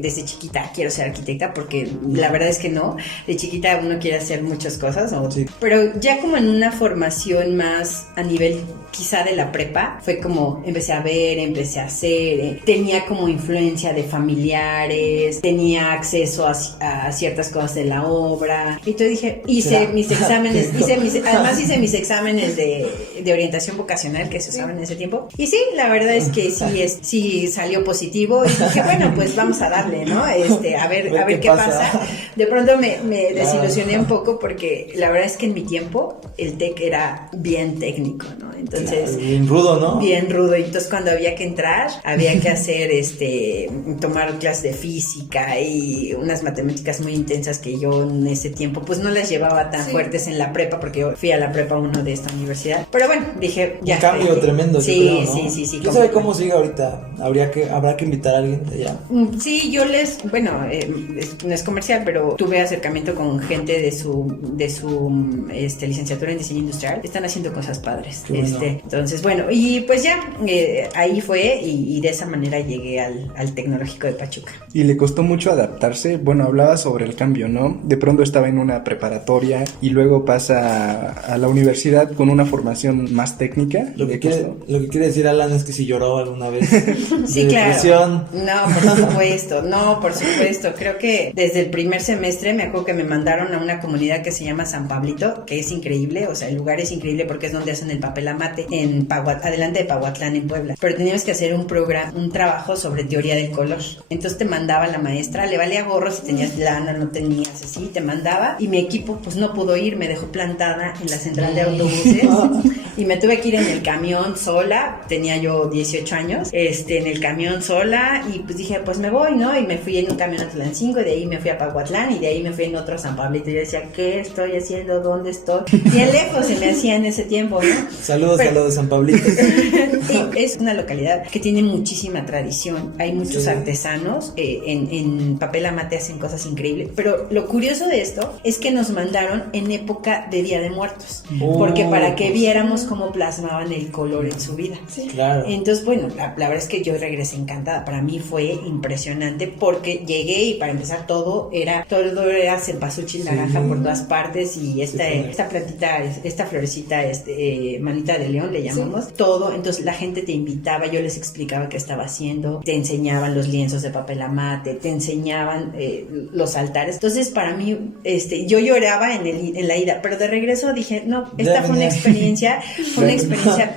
desde chiquita quiero ser arquitecta, porque la verdad es que no. De chiquita uno quiere hacer muchas cosas, Sí. pero ya como en una formación más a nivel quizá de la prepa, fue como empecé a ver, empecé a hacer, tenía como influencia de familiares, tenía acceso a ciertas cosas de la obra, y entonces dije, hice mis exámenes, además hice mis exámenes de orientación vocacional que se usaban en ese tiempo, y sí, la verdad es que sí salió positivo, y dije, bueno, pues vamos a darle, ¿no? A ver qué pasa. De pronto me desilusioné un poco porque la verdad es que en mi tiempo el TEC era bien técnico, ¿no? Entonces, bien rudo, ¿no? Bien rudo. Y entonces cuando había que entrar, había que hacer, tomar clases de física y unas matemáticas muy intensas que yo en ese tiempo, pues no las llevaba tan fuertes en la prepa, porque yo fui a la prepa 1 de esta universidad. Pero bueno, dije, ya. Un cambio tremendo. Sí, yo creo, ¿no? sí. ¿Quién sabe cómo sigue ahorita? Habrá que invitar a alguien de allá. Sí, yo no es comercial, pero tuve acercamiento con gente de su licenciatura en diseño industrial. Están haciendo cosas padres. Bueno. Entonces, bueno, y pues ya, ahí fue y de esa manera llegué al Tecnológico de Pachuca. ¿Y le costó mucho adaptarse? Bueno, hablaba sobre el cambio, ¿no? De pronto estaba en una preparatoria y luego pasa a la universidad con una formación más técnica. Lo que quiere decir Alan es que si lloró alguna vez. Sí, de claro. depresión. No, por supuesto. Creo que desde el primer semestre me acuerdo que me mandaron a una comunidad que se llama San Pablito, que es increíble, o sea, el lugar es increíble porque es donde hacen el papel amate, adelante de Pahuatlán, en Puebla. Pero teníamos que hacer un trabajo sobre teoría del color. Entonces te mandaba la maestra, le valía gorro si tenías lana, no tenías, así, te mandaba, y mi equipo pues no pudo ir, me dejó plantada en la central de autobuses y me tuve que ir en el camión sola, tenía yo 18 años, en el camión sola, y pues dije, pues me voy, ¿no? Y me fui en un camión a Tulancingo, y de ahí me fui a Pahuatlán, y de ahí me fui en otro a San Pablito, y yo decía, ¿qué estoy haciendo? ¿Dónde estoy? Bien lejos se me hacía en ese tiempo, ¿no? Saludos a lo de San Pablito. Es una localidad que tiene muchísima tradición, hay muchos artesanos, en papel amate hacen cosas increíbles, pero lo curioso de esto es que nos mandaron en época de Día de Muertos, porque para que viéramos cómo plasmaban el color en su vida. Claro. Entonces, bueno, la verdad es que yo regresé encantada, para mí fue impresionante porque llegué y para empezar todo era cempasúchil naranja por todas partes, y esta plantita, esta florecita, manita de león le llamamos, todo. Entonces la gente te invitaba, yo les explicaba qué estaba haciendo, te enseñaban los lienzos de papel amate, te enseñaban los altares. Entonces para mí, yo lloraba en la ida, pero de regreso dije, no, esta fue una experiencia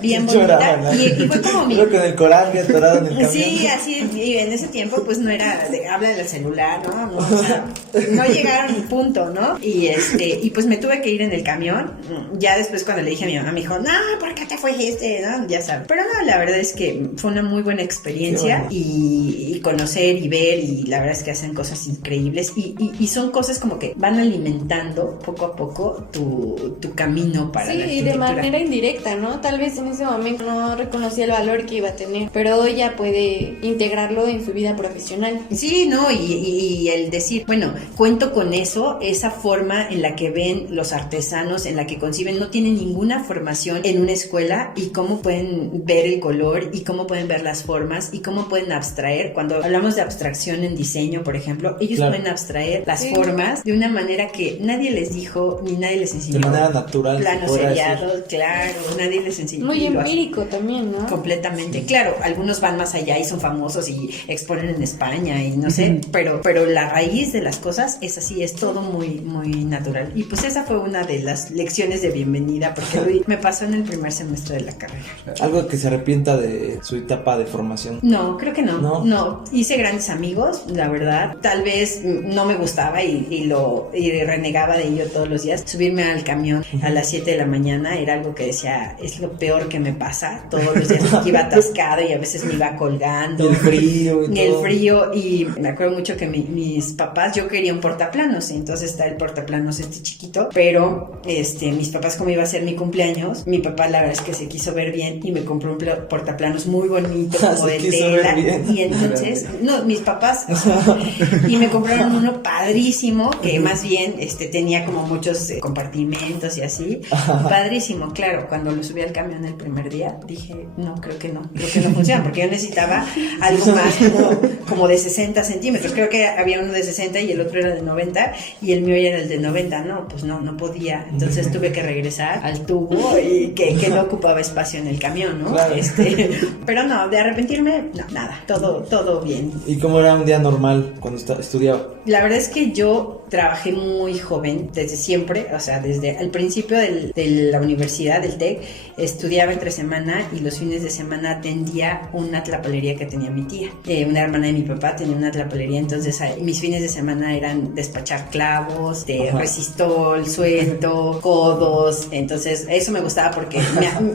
bien bonita. Lloraba, y fue como mi... Creo que en el coraje atorado en el camión. Sí, así, y en ese tiempo pues no era habla del celular, ¿no? O sea, no llegaron ni punto, ¿no? Y pues me tuve que ir en el camión. Ya después cuando le dije a mi mamá, me dijo, no, ¿por qué te fuiste? ¿No? Ya sabes. Pero no, la verdad es que fue una muy buena experiencia, y conocer y ver, y la verdad es que hacen cosas increíbles, y son cosas como que van alimentando poco a poco tu camino para la arquitectura. Sí, de manera indirecta, ¿no? Tal vez en ese momento no reconocía el valor que iba a tener, pero hoy ya puede integrarlo en su vida profesional. Sí, ¿no? Y el decir, bueno, cuento con eso, esa forma en la que ven los artesanos, en la que conciben, no tienen ninguna formación en una escuela, y cómo pueden ver el color, y cómo pueden ver las formas, y cómo pueden abstraer. Cuando hablamos de abstracción en diseño, por ejemplo, ellos pueden abstraer las formas de una manera que nadie les dijo, ni nadie les enseñó. De manera natural. Planos seriados, claro, nadie les enseñó. Muy empírico también, ¿no? Completamente. Claro, algunos van más allá y son famosos y exponen en España y no sé, pero la raíz de las cosas es así, es todo muy, muy natural. Y pues esa fue una de las lecciones de bienvenida, porque me pasó en el primer semestre de la carrera. ¿Algo que se arrepienta de su etapa de formación? No, creo que no. Hice grandes amigos, la verdad. Tal vez no me gustaba y renegaba de ello todos los días. Subirme al camión a las 7 de la mañana era algo que decía, decía, es lo peor que me pasa, todos los días que iba atascada y a veces me iba colgando. El frío y El todo. frío, y me acuerdo mucho que mis papás, yo quería un portaplanos, y entonces está el portaplanos chiquito, pero mis papás, como iba a ser mi cumpleaños, mi papá la verdad es que se quiso ver bien y me compró un portaplanos muy bonito, como de tela, y entonces, no, mis papás, y me compraron uno padrísimo, que más bien tenía como muchos compartimentos y así, padrísimo. Claro, cuando lo subí al camión el primer día, dije, no, creo que no funciona, porque yo necesitaba algo más como de 60 centímetros, creo que había uno de 60 y el otro era de 90, y el mío ya era el de 90, no, pues no podía, entonces tuve que regresar al tubo y que no ocupaba espacio en el camión, ¿no? Claro. Pero no, de arrepentirme, no, nada, todo bien. ¿Y cómo era un día normal cuando estudiaba? La verdad es que yo trabajé muy joven, desde siempre, o sea, desde el principio de la universidad, del TEC, estudiaba entre semana y los fines de semana atendía una tlapalería que tenía mi tía. Una hermana de mi papá tenía una tlapalería, entonces mis fines de semana eran despachar clavos, resistol, suelto, codos, entonces eso me gustaba porque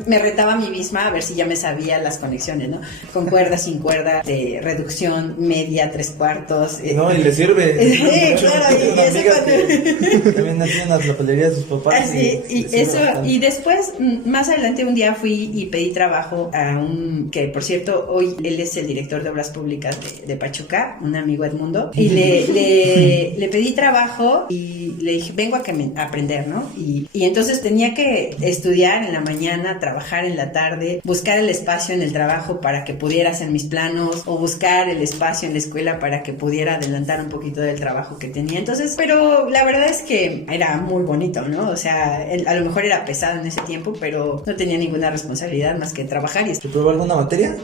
me retaba a mí misma a ver si ya me sabía las conexiones, ¿no? Con cuerda, sin cuerda, de reducción, media, 3/4. No, y le sirve. Sí, claro, y eso cuando... También hacían las papelerías de sus papás. Así, y eso, y después, más adelante un día fui y pedí trabajo a que por cierto, hoy él es el director de obras públicas de Pachuca, un amigo Edmundo, y le pedí trabajo y le dije, vengo a aprender, ¿no? Y entonces tenía que estudiar en la mañana, trabajar en la tarde, buscar el espacio en el trabajo para que pudiera hacer mis planos, o buscar el espacio en la escuela para que pudiera adelantar un poquito del trabajo que tenía. Entonces, pero la verdad es que era muy bonito, ¿no? O sea, a lo mejor era pesado en ese tiempo, pero no tenía ninguna responsabilidad más que trabajar y ¿Te probó alguna materia?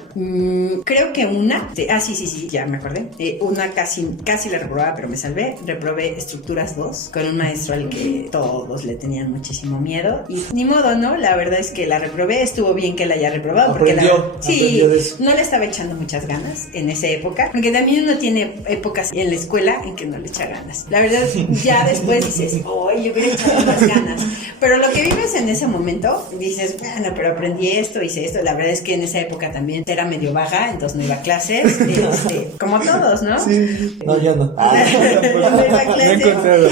creo que una, sí, ya me acordé. Una casi la reprobaba, pero me salvé. Reprobé estructuras 2 con un maestro al que todos le tenían muchísimo miedo. Y ni modo, ¿no? La verdad es que la reprobé. Estuvo bien que la haya reprobado. Aprendió de eso. No le estaba echando muchas ganas en esa época. Porque también uno tiene épocas en la escuela en que no le echa ganas. La verdad, ya después dices, yo hubiera echado más ganas. Pero lo que vives en ese momento, dices, bueno, pero aprendí esto, hice esto. La verdad es que en esa época también era medio vaga, entonces no iba a clases, como todos, ¿no? Sí. No, yo no. No iba a No he clases. encontrado.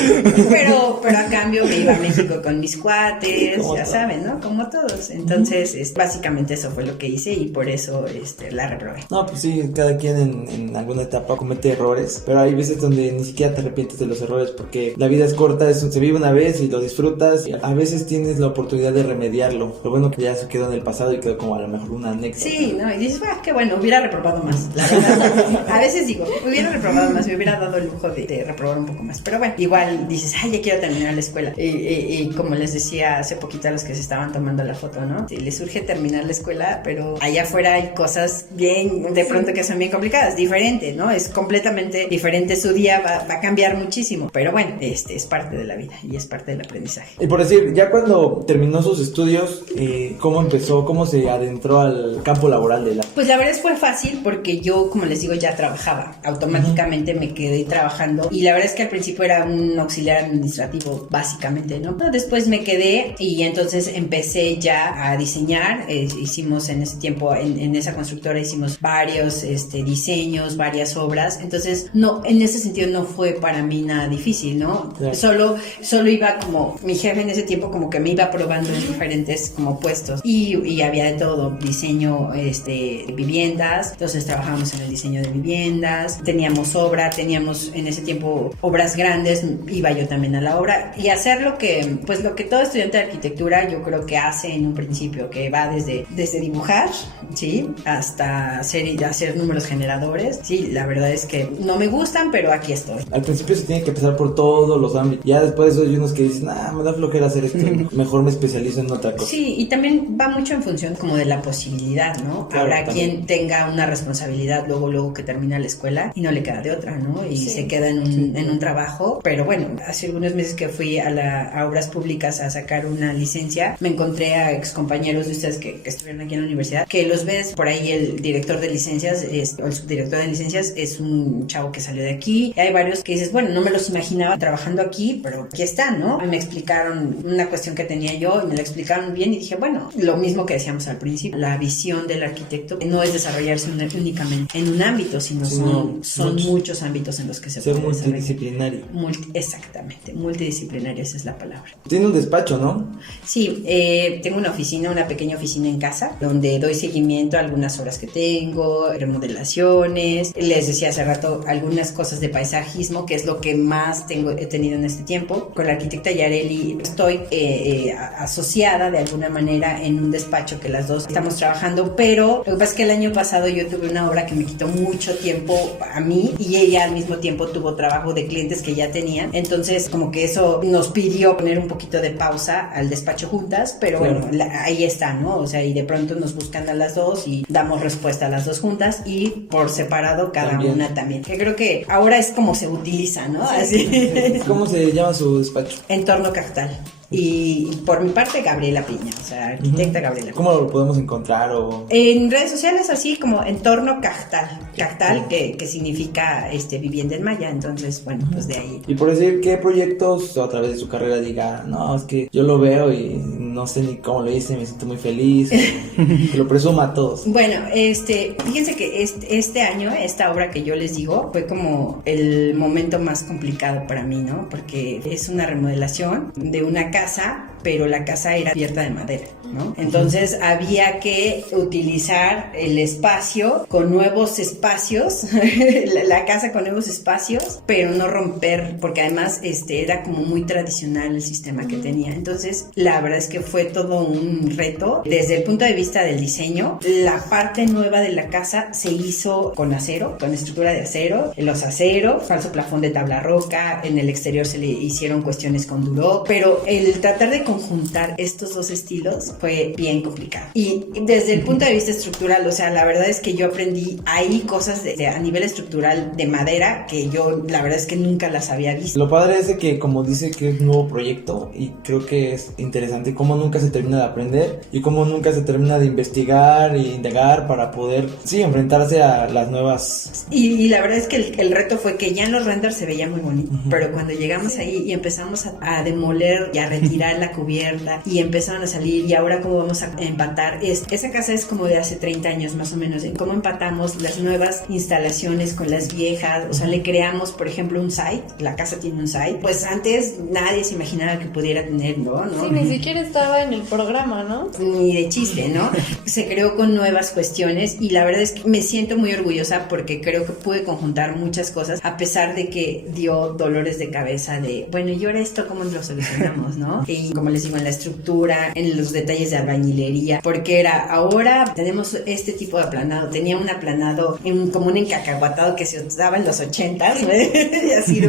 Pero a cambio me iba a México con mis cuates, Como ya todos. saben, ¿no? Como todos. Entonces, básicamente eso fue lo que hice y por eso la reprobé. No, pues sí, cada quien en alguna etapa comete errores, pero hay veces donde ni siquiera te arrepientes de los errores porque la vida es corta, se vive una vez y lo disfrutas y a veces tienes la oportunidad de remediarlo. Lo bueno que ya se quedó en el pasado y quedó como a lo mejor una anécdota. Sí, ¿no? Y dices, qué bueno, hubiera reprobado más. La verdad, a veces digo, hubiera reprobado más, me hubiera dado el lujo de reprobar un poco más. Pero bueno, igual dices, ya quiero terminar la escuela. Y como les decía hace poquito a los que se estaban tomando la foto, ¿no? Sí, les surge terminar la escuela, pero allá afuera hay cosas bien, de pronto que son bien complicadas, diferente, ¿no? Es completamente diferente, su día va a cambiar muchísimo. Pero bueno, es parte de la vida y es parte del aprendizaje. Y por decir, ya cuando terminó sus estudios, ¿cómo empezó? ¿Cómo se adentró al campo laboral de la...? Pues la verdad fue fácil porque yo, como les digo, ya trabajaba. Automáticamente me quedé trabajando y la verdad es que al principio era un auxiliar administrativo, básicamente, ¿no? Pero después me quedé y entonces empecé ya a diseñar. Hicimos en ese tiempo, en esa constructora hicimos varios diseños, varias obras. Entonces, no, en ese sentido no fue para mí nada difícil, ¿no? Claro. Solo iba como, mi jefe en ese tiempo como que me iba probando en diferentes como puestos y había de todo, diseño viviendas, entonces trabajábamos en el diseño de viviendas, teníamos teníamos en ese tiempo obras grandes, iba yo también a la obra y hacer lo que todo estudiante de arquitectura yo creo que hace en un principio, que va desde dibujar, ¿sí? Hasta hacer números generadores, sí, la verdad es que no me gustan, pero aquí estoy. Al principio se tiene que empezar por todos los ámbitos, ya después hay unos que dicen, me da flojera hacer esto, mejor me especializo en otra cosa. Sí, y también va mucho en función como de la posibilidad, ¿no? Claro, habrá también. quien tenga una responsabilidad luego que termina la escuela y no le queda de otra, ¿no? Y se queda en un trabajo, pero bueno, hace algunos meses que fui a obras públicas a sacar una licencia, me encontré a excompañeros de ustedes que estuvieron aquí en la universidad, que los ves por ahí, el director de licencias o el subdirector de licencias es un chavo que salió de aquí, y hay varios que dices, bueno, no me los imaginaba trabajando aquí, pero aquí están, ¿no? Me explicaron una cuestión que tenía yo y me la explicaron bien y dije, bueno, lo mismo que decíamos al principio, la visión del arquitecto no es desarrollarse únicamente en un ámbito, sino son muchos ámbitos en los que se ser puede multidisciplinario. Exactamente, multidisciplinario, esa es la palabra. Tiene un despacho, ¿no? Sí, tengo una pequeña oficina en casa, donde doy seguimiento a algunas obras que tengo, remodelaciones, les decía hace rato, algunas cosas de paisajismo, que es lo que más he tenido en este tiempo. Con la arquitecta Yareli estoy asociada de alguna manera en un despacho que las dos estamos trabajando, pero lo que pasa es que el año pasado yo tuve una obra que me quitó mucho tiempo a mí y ella al mismo tiempo tuvo trabajo de clientes que ya tenían, entonces como que eso nos pidió poner un poquito de pausa al despacho juntas, pero bueno, ahí está, ¿no? O sea, y de pronto nos buscan a las dos y damos respuesta a las dos juntas y por separado cada una también. Que creo que ahora es como se utiliza, ¿no? Así. ¿Cómo se llama su despacho? Entorno Cactal. Y por mi parte, Gabriela Piña, o sea, arquitecta Gabriela Piña. ¿Cómo lo podemos encontrar? En redes sociales así como Entorno Cactal. Cactal, que significa vivienda en maya, entonces, bueno, pues de ahí. Y por decir, ¿qué proyectos a través de su carrera diga, no, es que yo lo veo y no sé ni cómo lo hice, me siento muy feliz, que lo presuma a todos? Bueno, fíjense que este año, esta obra que yo les digo, fue como el momento más complicado para mí, ¿no? Porque es una remodelación de una casa, pero la casa era cubierta de madera, ¿no? Entonces había que utilizar el espacio con nuevos espacios, la casa con nuevos espacios, pero no romper, porque además era como muy tradicional el sistema que tenía. Entonces la verdad es que fue todo un reto. Desde el punto de vista del diseño, la parte nueva de la casa se hizo con acero, con estructura de acero, los aceros, falso plafón de tabla roca, en el exterior se le hicieron cuestiones con Duroc, pero el tratar de conjuntar estos dos estilos fue bien complicado. Y desde el punto de vista estructural, o sea, la verdad es que yo aprendí ahí cosas a nivel estructural de madera que yo la verdad es que nunca las había visto. Lo padre es de que, como dice, que es un nuevo proyecto y creo que es interesante cómo nunca se termina de aprender y cómo nunca se termina de investigar e indagar para poder, sí, enfrentarse a las nuevas. Y la verdad es que el reto fue que ya en los renders se veía muy bonito, pero cuando llegamos ahí y empezamos a demoler y a retirar la cubierta y empezaron a salir y ahora cómo vamos a empatar, esa casa es como de hace 30 años más o menos, en cómo empatamos las nuevas instalaciones con las viejas, o sea, le creamos por ejemplo un site, la casa tiene un site, pues antes nadie se imaginaba que pudiera tenerlo, ¿no? Sí, ni siquiera estaba en el programa, ¿no? Ni de chiste, ¿no? Se creó con nuevas cuestiones y la verdad es que me siento muy orgullosa porque creo que pude conjuntar muchas cosas a pesar de que dio dolores de cabeza de, bueno, y ahora esto cómo lo solucionamos, ¿no? Y como les digo, en la estructura, en los detalles de albañilería, porque ahora tenemos este tipo de aplanado, tenía un aplanado como un encacahuatado que se usaba en los 80s, y así,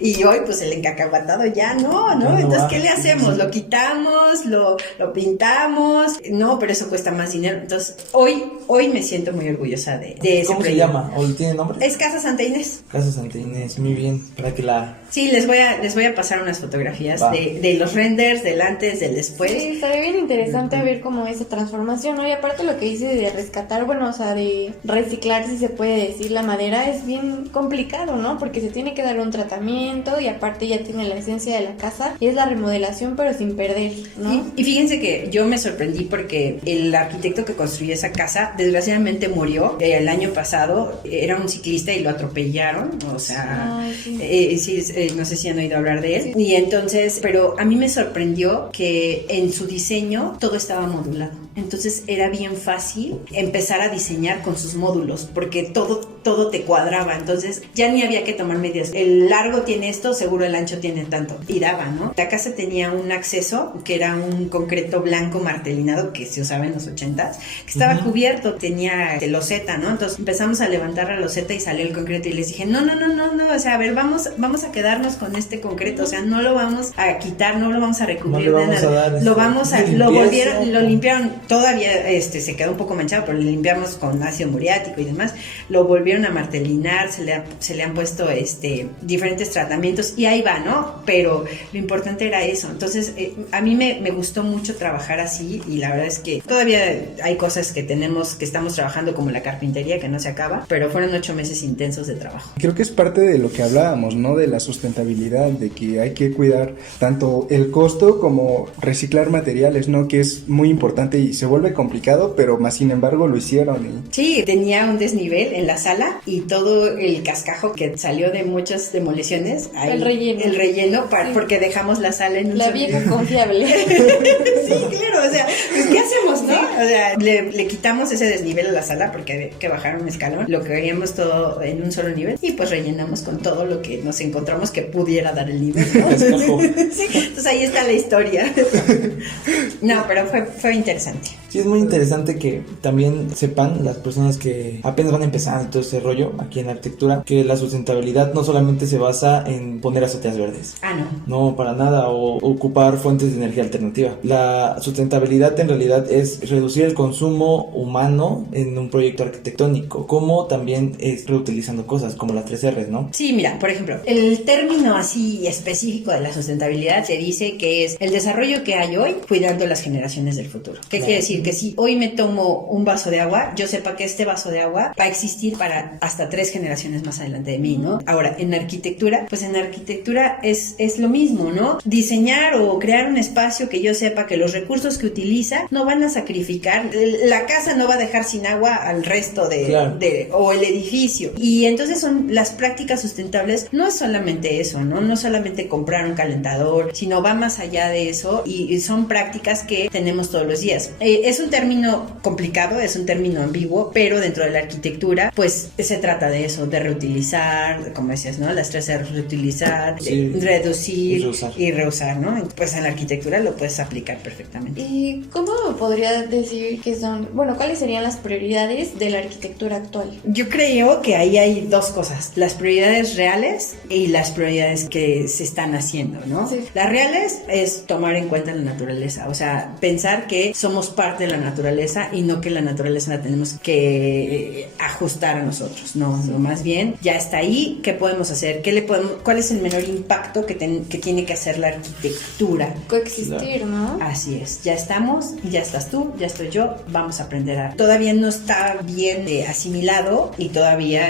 y hoy pues el encacahuatado ya no, entonces ¿qué le hacemos? Lo quitamos, lo pintamos, no, pero eso cuesta más dinero, entonces hoy me siento muy orgullosa de ese ¿Cómo proyecto. se llama? ¿O tiene nombre? Es Casa Santa Inés. Casa Santa Inés, muy bien, para que la... Sí, les voy a pasar unas fotografías de los renders, del antes, del después. Sí, estaría bien interesante ver cómo esa transformación, ¿no? Y aparte lo que dice de rescatar, bueno, o sea, de reciclar, si se puede decir, la madera es bien complicado, ¿no? Porque se tiene que dar un tratamiento y aparte ya tiene la esencia de la casa y es la remodelación pero sin perder, ¿no? Y fíjense que yo me sorprendí porque el arquitecto que construyó esa casa desgraciadamente murió el año pasado, era un ciclista y lo atropellaron, o sea, no sé si han oído hablar de él. Sí. Y entonces, pero a mí me sorprendió que en su diseño todo estaba modulado. Entonces era bien fácil empezar a diseñar con sus módulos porque todo te cuadraba, entonces ya ni había que tomar medidas. El largo tiene esto, seguro el ancho tiene tanto y daba, ¿no? La casa tenía un acceso que era un concreto blanco martelinado que se usaba en los 80s, que estaba cubierto, tenía loseta, ¿no? Entonces empezamos a levantar la loseta y salió el concreto y les dije, no, o sea, a ver, vamos a quedarnos con este concreto, o sea, no lo vamos a quitar, no lo vamos a recubrir de nada, lo limpiaron. Todavía se quedó un poco manchado, pero le limpiamos con ácido muriático y demás. Lo volvieron a martelinar, se le han puesto diferentes tratamientos y ahí va, ¿no? Pero lo importante era eso. Entonces, a mí me gustó mucho trabajar así y la verdad es que todavía hay cosas que estamos trabajando como la carpintería que no se acaba, pero fueron 8 meses intensos de trabajo. Creo que es parte de lo que hablábamos, ¿no? De la sustentabilidad, de que hay que cuidar tanto el costo incluso como reciclar materiales, ¿no? Que es muy importante y se vuelve complicado, pero más sin embargo lo hicieron. Sí, tenía un desnivel en la sala y todo el cascajo que salió de muchas demoliciones. Ahí, El relleno. Sí. Porque dejamos la sala en un La solo- vieja confiable. Sí, claro, o sea, pues ¿qué hacemos, no? O sea, le quitamos ese desnivel a la sala porque había que bajar un escalón, lo queríamos todo en un solo nivel y pues rellenamos con todo lo que nos encontramos que pudiera dar el nivel, ¿no? Cascajo. Sí, entonces ahí está la historia. No, pero fue interesante. Sí, es muy interesante que también sepan las personas que apenas van empezando todo ese rollo aquí en arquitectura, que la sustentabilidad no solamente se basa en poner azoteas verdes. Ah, no. No, para nada, o ocupar fuentes de energía alternativa. La sustentabilidad en realidad es reducir el consumo humano en un proyecto arquitectónico, como también es reutilizando cosas, como las 3 R's, ¿no? Sí, mira, por ejemplo, el término así específico de la sustentabilidad se dice que es el desarrollo que hay hoy cuidando las generaciones del futuro. ¿Qué quiere decir? Que si hoy me tomo un vaso de agua, yo sepa que este vaso de agua va a existir para hasta 3 generaciones más adelante de mí, ¿no? Ahora, en arquitectura, pues en arquitectura es lo mismo, ¿no? Diseñar o crear un espacio que yo sepa que los recursos que utiliza no van a sacrificar, la casa no va a dejar sin agua al resto Claro. o el edificio. Y entonces son las prácticas sustentables, no es solamente eso, ¿no? No solamente comprar un calentador, sino va más allá de eso y son prácticas que tenemos todos los días. Es un término complicado, es un término ambiguo, pero dentro de la arquitectura, pues se trata de eso, de reutilizar, como decías, ¿no? Las 3 R, reutilizar, Sí. reducir Y reusar. y reusar, ¿no? Pues en la arquitectura lo puedes aplicar perfectamente. ¿Y cómo podría decir que son, bueno, cuáles serían las prioridades de la arquitectura actual? Yo creo que ahí hay dos cosas, las prioridades reales y las prioridades que se están haciendo, ¿no? Sí. Las reales es tomar en cuenta la naturaleza, o sea, pensar que somos parte de la naturaleza y no que la naturaleza la tenemos que ajustar a nosotros, no, más bien ya está ahí, ¿qué podemos hacer? ¿Cuál es el menor impacto que tiene que hacer la arquitectura? Coexistir, ¿no? Así es, ya estamos, ya estás tú, ya estoy yo, vamos a aprender a... Todavía no está bien asimilado y todavía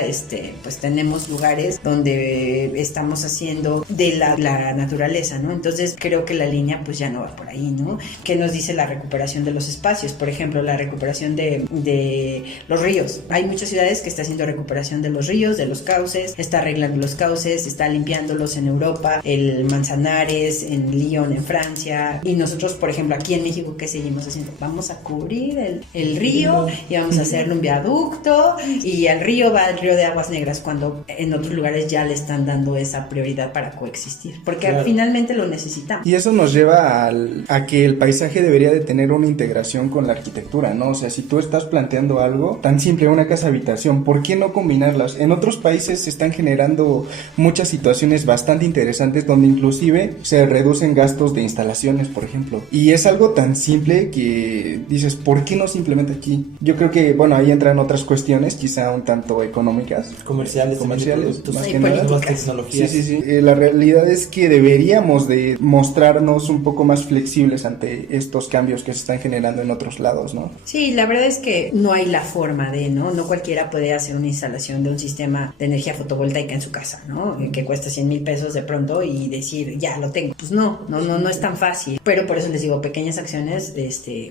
pues tenemos lugares donde estamos haciendo de la naturaleza, ¿no? Entonces creo que la línea pues ya no va por ahí, ¿no? ¿Qué nos dice la recuperación de los espacios? Por ejemplo, la recuperación de los ríos. Hay muchas ciudades que están haciendo recuperación de los ríos, de los cauces, está arreglando los cauces, está limpiándolos en Europa, el Manzanares, en Lyon, en Francia, y nosotros, por ejemplo, aquí en México, ¿qué seguimos haciendo? Vamos a cubrir el río y vamos a hacerle un viaducto y al río va el río de Aguas Negras, cuando en otros lugares ya le están dando esa prioridad para coexistir, porque Claro. finalmente lo necesitamos. Y eso nos lleva a que el paisaje debería de tener una integración con la arquitectura, ¿no? O sea, si tú estás planteando algo tan simple, una casa habitación, ¿por qué no combinarlas? En otros países se están generando muchas situaciones bastante interesantes donde inclusive se reducen gastos de instalaciones, por ejemplo. Y es algo tan simple que dices, ¿por qué no simplemente aquí? Yo creo que, bueno, ahí entran otras cuestiones, quizá un tanto económicas. Comerciales, Comerciales, más y que nada, nuevas políticas. tecnologías. Sí. La realidad es que deberíamos de mostrarnos un poco más flexibles ante estos cambios que se están generando en otros lados, ¿no? Sí, la verdad es que no hay la forma de, ¿no? No cualquiera puede hacer una instalación de un sistema de energía fotovoltaica en su casa, ¿no? Que cuesta 100,000 pesos de pronto y decir, ya lo tengo. Pues no es tan fácil. Pero por eso les digo, pequeñas acciones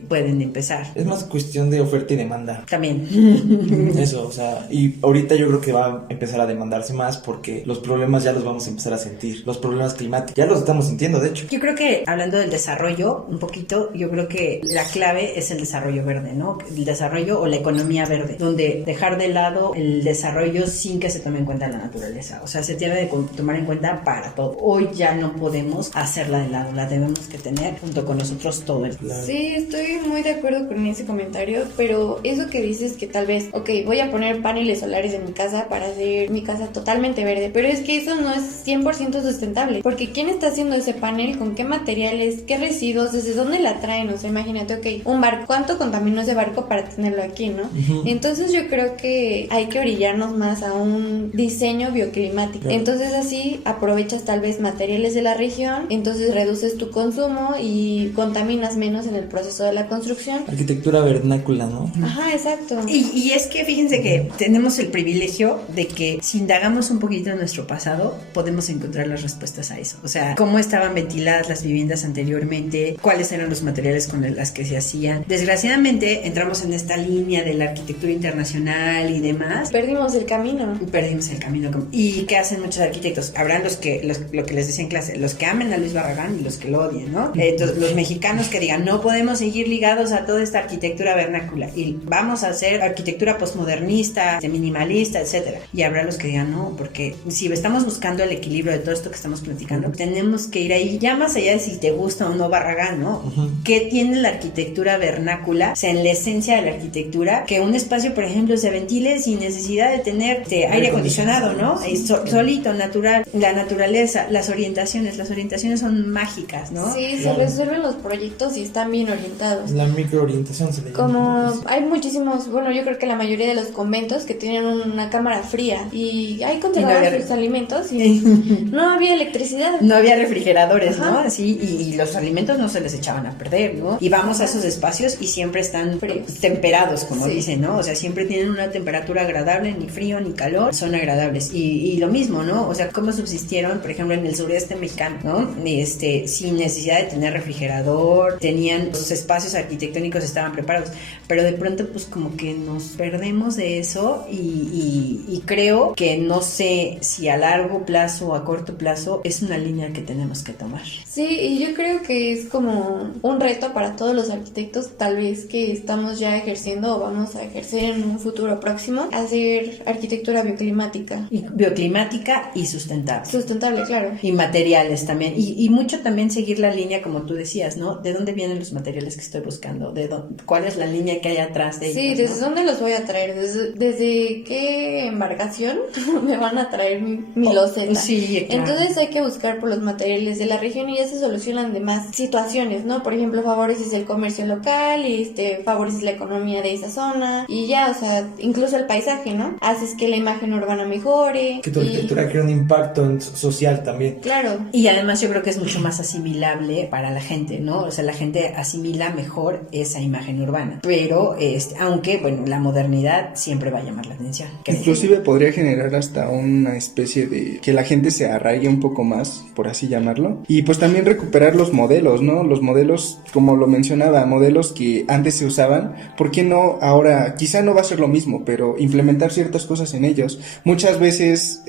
pueden empezar. Es más cuestión de oferta y demanda. También. Eso, o sea, y ahorita yo creo que va a empezar a demandarse más porque los problemas ya los vamos a empezar a sentir. Los problemas climáticos, ya los estamos sintiendo, de hecho. Yo creo que hablando del desarrollo un poquito, yo creo que la clave es el desarrollo verde, ¿no? El desarrollo o la economía verde, donde dejar de lado el desarrollo sin que se tome en cuenta la naturaleza. O sea, se tiene de tomar en cuenta para todo. Hoy ya no podemos hacerla de lado, la debemos que tener junto con nosotros todo el tiempo. Sí, estoy muy de acuerdo con ese comentario, pero eso que dices que tal vez, ok, voy a poner paneles solares en mi casa para hacer mi casa totalmente verde, pero es que eso no es 100% sustentable, porque ¿quién está haciendo ese panel? ¿Con qué materiales? ¿Qué residuos? ¿Desde dónde dónde la traen? O sea, imagínate, ok, un barco, ¿cuánto contaminó ese barco para tenerlo aquí, no? Entonces yo creo que hay que orillarnos más a un diseño bioclimático. Entonces así aprovechas tal vez materiales de la región, entonces reduces tu consumo y contaminas menos en el proceso de la construcción. Arquitectura vernácula, ¿no? Ajá, exacto. Y es que fíjense que tenemos el privilegio de que si indagamos un poquito en nuestro pasado, podemos encontrar las respuestas a eso. O sea, cómo estaban ventiladas las viviendas anteriormente, cuáles eran los materiales con las que se hacían. Desgraciadamente entramos en esta línea de la arquitectura internacional y demás. Perdimos el camino. ¿Y qué hacen muchos arquitectos? Habrán lo que les decía en clase, los que amen a Luis Barragán y los que lo odien, ¿no? Entonces, los mexicanos que digan, no podemos seguir ligados a toda esta arquitectura vernácula y vamos a hacer arquitectura postmodernista, minimalista, etcétera. Y habrá los que digan, no, porque si estamos buscando el equilibrio de todo esto que estamos platicando, tenemos que ir ahí, ya más allá de si te gusta o no Barragán, ¿no? ¿Qué tiene la arquitectura vernácula? O sea, en la esencia de la arquitectura, que un espacio, por ejemplo, se ventile sin necesidad de tener aire acondicionado, ¿no? Solito, natural, la naturaleza, las orientaciones son mágicas, ¿no? Sí, se resuelven los proyectos y están bien orientados. La microorientación se le llama. Como hay muchísimos, bueno, yo creo que la mayoría de los conventos que tienen una cámara fría y hay conservados sus alimentos y no había electricidad. No había refrigeradores, ajá, ¿no? Sí, y los alimentos no se les echaban a perder, ¿no? Y vamos a esos espacios y siempre están temperados, como dicen, ¿no? O sea, siempre tienen una temperatura agradable, ni frío ni calor, son agradables. Y lo mismo, ¿no? O sea, cómo subsistieron, por ejemplo, en el sureste mexicano, ¿no? Sin necesidad de tener refrigerador, tenían sus espacios arquitectónicos, estaban preparados, pero de pronto pues como que nos perdemos de eso y creo que no sé si a largo plazo o a corto plazo es una línea que tenemos que tomar. Sí, y yo creo que es como un reto para todos los arquitectos, tal vez que estamos ya ejerciendo o vamos a ejercer en un futuro próximo, hacer arquitectura bioclimática. Bioclimática y sustentable. Sustentable, claro. Y materiales también. Y mucho también seguir la línea, como tú decías, ¿no? ¿De dónde vienen los materiales que estoy buscando? ¿Cuál es la línea que hay atrás de ellos? Sí, ¿desde dónde los voy a traer? ¿Desde qué embarcación me van a traer mi loseta? Sí, claro. Entonces hay que buscar por los materiales de la región y ya se solucionan demás situaciones, ¿no? Por ejemplo, favoreces el comercio local y favoreces la economía de esa zona y ya, o sea, incluso el paisaje, ¿no? Haces que la imagen urbana mejore. Que tu arquitectura crea un impacto social también. Claro. Y además yo creo que es mucho más asimilable para la gente, ¿no? O sea, la gente asimila mejor esa imagen urbana. Pero, aunque, bueno, la modernidad siempre va a llamar la atención. Inclusive podría generar hasta una especie de que la gente se arraigue un poco más, por así llamarlo. Y pues también recuperar los modelos, ¿no? Los modelos, como lo mencionaba, modelos que antes se usaban. ¿Por qué no ahora? Quizá no va a ser lo mismo, pero implementar ciertas cosas en ellos. Muchas veces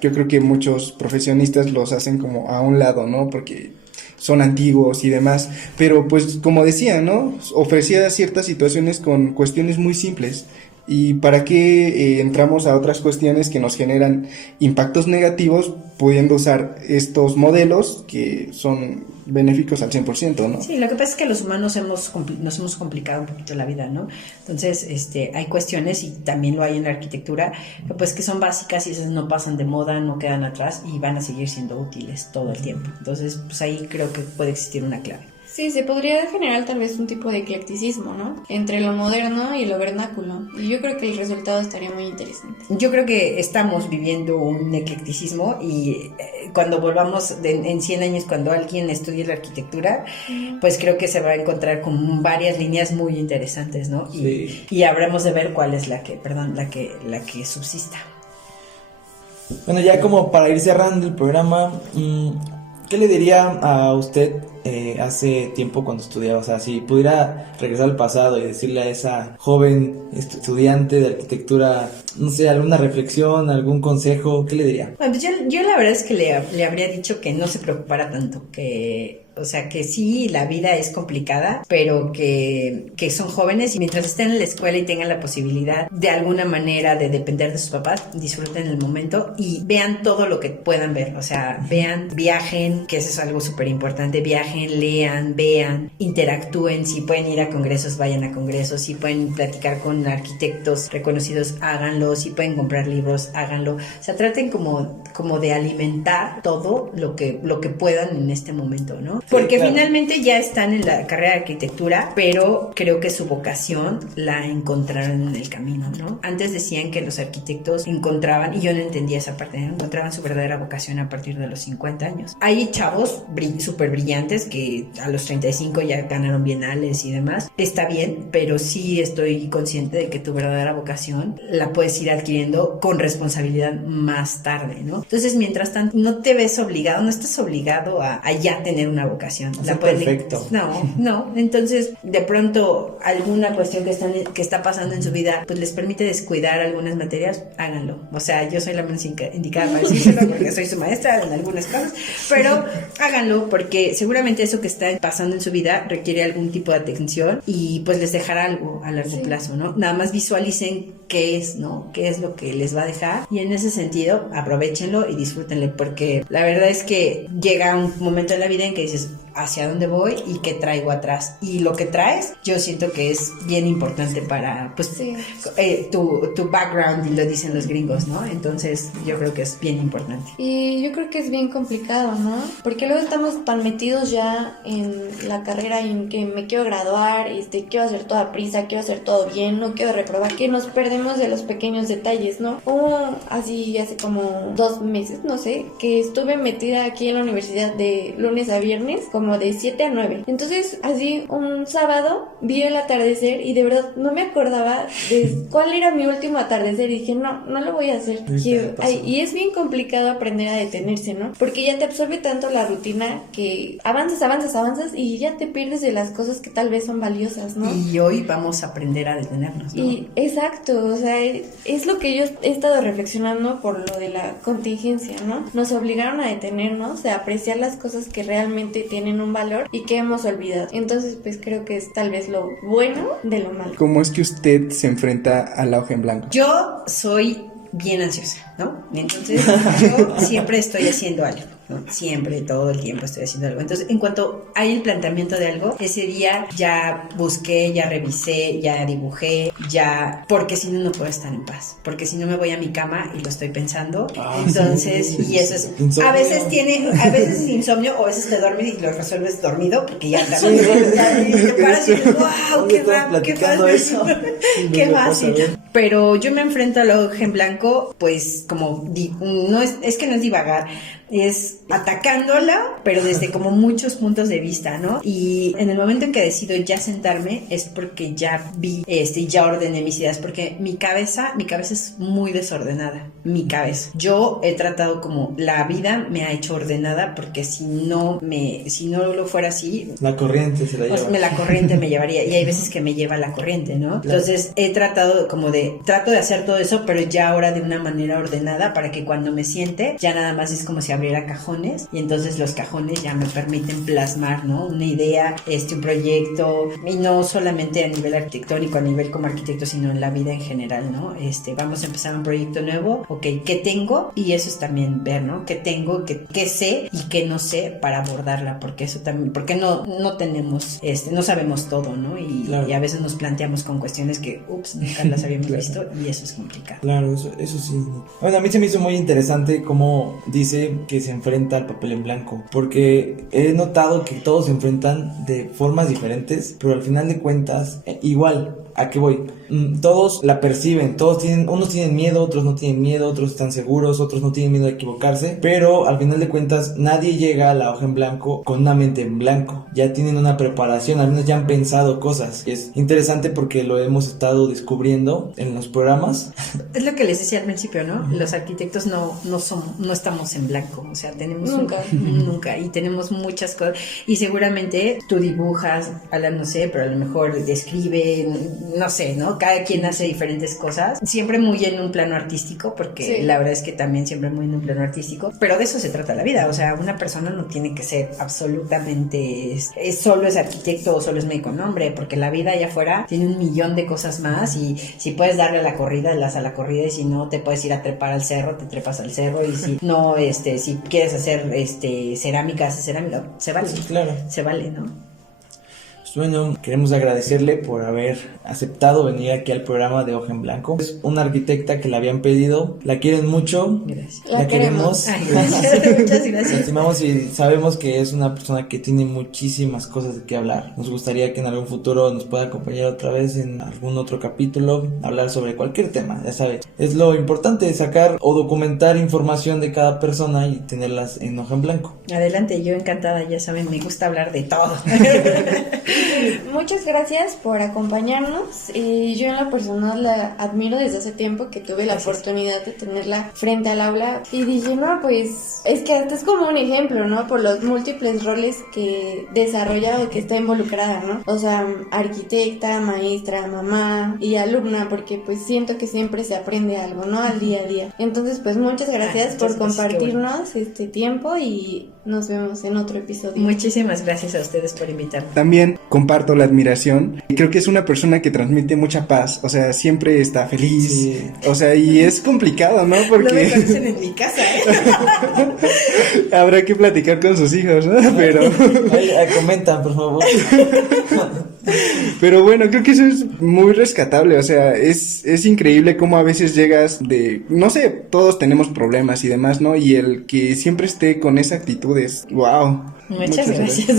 yo creo que muchos profesionistas los hacen como a un lado, ¿no? Porque son antiguos y demás, pero pues como decía, ¿no? Ofrecía ciertas situaciones con cuestiones muy simples. ¿Y para qué entramos a otras cuestiones que nos generan impactos negativos pudiendo usar estos modelos que son benéficos al 100%, ¿no? Sí, lo que pasa es que los humanos nos hemos complicado un poquito la vida, ¿no? Entonces, hay cuestiones, y también lo hay en la arquitectura, pues que son básicas y esas no pasan de moda, no quedan atrás y van a seguir siendo útiles todo el tiempo. Entonces, pues ahí creo que puede existir una clave. Sí, se podría generar tal vez un tipo de eclecticismo, ¿no? Entre lo moderno y lo vernáculo. Y yo creo que el resultado estaría muy interesante. Yo creo que estamos viviendo un eclecticismo y cuando volvamos en 100 años, cuando alguien estudie la arquitectura, pues creo que se va a encontrar con varias líneas muy interesantes, ¿no? Y habremos de ver cuál es la que subsista. Bueno, ya como para ir cerrando el programa, ¿qué le diría a usted hace tiempo cuando estudiaba? O sea, si pudiera regresar al pasado y decirle a esa joven estudiante de arquitectura, no sé, alguna reflexión, algún consejo, ¿qué le diría? Bueno, pues yo la verdad es que le habría dicho que no se preocupara tanto, o sea, que sí, la vida es complicada, pero que son jóvenes y mientras estén en la escuela y tengan la posibilidad de alguna manera de depender de sus papás, disfruten el momento y vean todo lo que puedan ver. O sea, vean, viajen, que eso es algo súper importante, viajen, lean, vean, interactúen. Si pueden ir a congresos, vayan a congresos. Si pueden platicar con arquitectos reconocidos, háganlo. Si pueden comprar libros, háganlo. O sea, traten como de alimentar todo lo que puedan en este momento, ¿no? Porque claro. finalmente ya están en la carrera de arquitectura, pero creo que su vocación la encontraron en el camino, ¿no? Antes decían que los arquitectos encontraban, y yo no entendía esa parte, ¿no? Encontraban su verdadera vocación a partir de los 50 años. Hay chavos súper brillantes que a los 35 ya ganaron bienales y demás. Está bien, pero sí estoy consciente de que tu verdadera vocación la puedes ir adquiriendo con responsabilidad más tarde, ¿no? Entonces, mientras tanto, no te ves obligado, no estás obligado a ya tener una vocación. Perfecto. No. Entonces, de pronto, alguna cuestión que está pasando en su vida, pues les permite descuidar algunas materias, háganlo. O sea, yo soy la menos indicada para decírselo porque soy su maestra en algunas cosas, pero háganlo porque seguramente eso que está pasando en su vida requiere algún tipo de atención y pues les dejará algo a largo plazo, ¿no? Nada más visualicen qué es, ¿no? Qué es lo que les va a dejar y en ese sentido aprovéchenlo y disfrútenle porque la verdad es que llega un momento en la vida en que dices hacia dónde voy y qué traigo atrás y lo que traes yo siento que es bien importante para pues tu background y lo dicen los gringos, ¿no? Entonces yo creo que es bien importante. Y yo creo que es bien complicado, ¿no? Porque luego estamos tan metidos ya en la carrera y en que me quiero graduar, quiero hacer toda prisa, quiero hacer todo bien, no quiero reprobar, que nos perdemos de los pequeños detalles, ¿no? Así hace como 2 meses, no sé, que estuve metida aquí en la universidad de lunes a viernes, como de 7 a 9. Entonces, así un sábado vi el atardecer y de verdad no me acordaba de cuál era mi último atardecer y dije, no lo voy a hacer. Y es bien complicado aprender a detenerse, ¿no? Porque ya te absorbe tanto la rutina que avanzas y ya te pierdes de las cosas que tal vez son valiosas, ¿no? Y hoy vamos a aprender a detenernos, ¿no? Y exacto, o sea, es lo que yo he estado reflexionando por lo de la contingencia, ¿no? Nos obligaron a detenernos, a apreciar las cosas que realmente tienen un valor y que hemos olvidado. Entonces, pues creo que es tal vez lo bueno de lo malo. ¿Cómo es que usted se enfrenta a la hoja en blanco? Yo soy bien ansiosa, ¿no? Entonces yo siempre estoy haciendo algo, ¿no? Siempre, todo el tiempo estoy haciendo algo. Entonces, en cuanto hay el planteamiento de algo, ese día ya busqué, ya revisé, ya dibujé, porque si no, no puedo estar en paz. Porque si no me voy a mi cama y lo estoy pensando. Entonces, sí, y eso es... Insomnio. A veces es insomnio o a veces te duermes y lo resuelves dormido porque ya también te paras y dices, wow, qué raro, qué padre eso. Qué fácil. Pero yo me enfrento a la hoja en blanco, pues como no es que no es divagar, es atacándola, pero desde como muchos puntos de vista, ¿no? Y en el momento en que decido ya sentarme es porque ya vi y ya ordené mis ideas, porque mi cabeza es muy desordenada, mi cabeza. Yo he tratado como la vida me ha hecho ordenada porque si no lo fuera así, la corriente se la lleva. La corriente me llevaría y hay veces que me lleva la corriente, ¿no? Claro. Entonces he tratado trato de hacer todo eso, pero ya ahora de una manera ordenada para que cuando me siente ya nada más es como si abriera cajones y entonces los cajones ya me permiten plasmar, ¿no? Una idea, un proyecto y no solamente a nivel arquitectónico, a nivel como arquitecto, sino en la vida en general, ¿no? Vamos a empezar un proyecto nuevo, ok, ¿qué tengo? Y eso es también ver, ¿no? ¿Qué tengo? ¿Qué sé? Y qué no sé para abordarla, porque eso también, porque no tenemos, no sabemos todo, ¿no? Y a veces nos planteamos con cuestiones que, nunca las habíamos visto y eso es complicado. Claro, eso sí. Bueno, a mí se me hizo muy interesante cómo dice que se enfrenta al papel en blanco, porque he notado que todos se enfrentan de formas diferentes, pero al final de cuentas, igual, ¿a qué voy? Todos la perciben, unos tienen miedo, otros no tienen miedo, otros están seguros, otros no tienen miedo de equivocarse, pero al final de cuentas nadie llega a la hoja en blanco con una mente en blanco, ya tienen una preparación, al menos ya han pensado cosas. Es interesante porque lo hemos estado descubriendo en los programas. Es lo que les decía al principio, ¿no? Los arquitectos no estamos en blanco, o sea, tenemos nunca, y tenemos muchas cosas, y seguramente tú dibujas, Alan no sé, pero a lo mejor describe, no sé, ¿no? Cada quien hace diferentes cosas, siempre muy en un plano artístico, porque la verdad es que también siempre muy en un plano artístico, pero de eso se trata la vida, o sea, una persona no tiene que ser absolutamente, solo es arquitecto o solo es médico, no, hombre, porque la vida allá afuera tiene 1,000,000 de cosas más, y si puedes darle a la corrida, das a la corrida, y si no, te puedes ir a trepar al cerro, te trepas al cerro, y si no, si quieres hacer cerámica, haces cerámica, se vale, sí, claro. Se vale, ¿no? Pues bueno, queremos agradecerle por haber aceptado venir aquí al programa de Hoja en Blanco. Es una arquitecta que la habían pedido, la quieren mucho. Gracias. La queremos. Ay, gracias. Muchas La gracias. estimamos y sabemos que es una persona que tiene muchísimas cosas de qué hablar. Nos gustaría que en algún futuro nos pueda acompañar otra vez en algún otro capítulo, hablar sobre cualquier tema, ya sabes. Es lo importante, sacar o documentar información de cada persona y tenerlas en hoja en blanco. Adelante, yo encantada, ya saben, me gusta hablar de todo. Muchas gracias por acompañarnos. Yo en lo personal la admiro desde hace tiempo que tuve la oportunidad de tenerla frente al aula y dije, no, pues es que hasta es como un ejemplo, ¿no? Por los múltiples roles que desarrolla o que está involucrada, ¿no? O sea, arquitecta, maestra, mamá y alumna, porque pues siento que siempre se aprende algo, ¿no? Al día a día. Entonces, pues muchas gracias por compartirnos este tiempo y nos vemos en otro episodio. Muchísimas gracias a ustedes por invitarme. También comparto la admiración. Creo que es una persona que transmite mucha paz. O sea, siempre está feliz. Sí. O sea, y es complicado, ¿no? No me Porque conocen en mi casa, ¿eh? habrá que platicar con sus hijos, ¿no? Ahí, comentan, por favor. Pero bueno, creo que eso es muy rescatable. O sea, es increíble cómo a veces llegas de... No sé, todos tenemos problemas y demás, ¿no? Y el que siempre esté con esa actitud es... ¡Wow! Muchas gracias.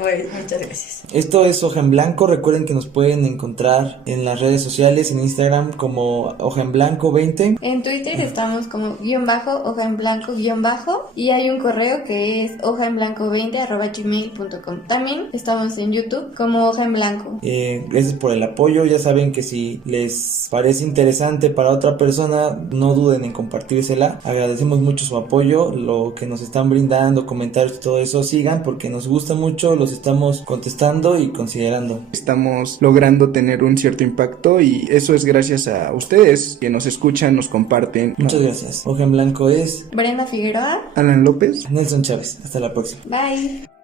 Bueno, muchas gracias. Esto es Hoja en Blanco. Recuerden que nos pueden encontrar en las redes sociales, en Instagram como Hoja en Blanco 20. En Twitter estamos como hoja en blanco y hay un correo que es hojaenblanco20@gmail.com. También estamos en YouTube como Hoja en Blanco. Gracias por el apoyo. Ya saben que si les parece interesante para otra persona, no duden en compartírsela. Agradecemos mucho su apoyo, lo que nos están brindando, comentarios y todo eso. Sigan porque nos gusta mucho, los estamos contestando y considerando. Estamos logrando tener un cierto impacto y eso es gracias a ustedes que nos escuchan, nos comparten. Muchas gracias. Hoja en Blanco es Brenda Figueroa. Alan López. Nelson Chávez. Hasta la próxima. Bye.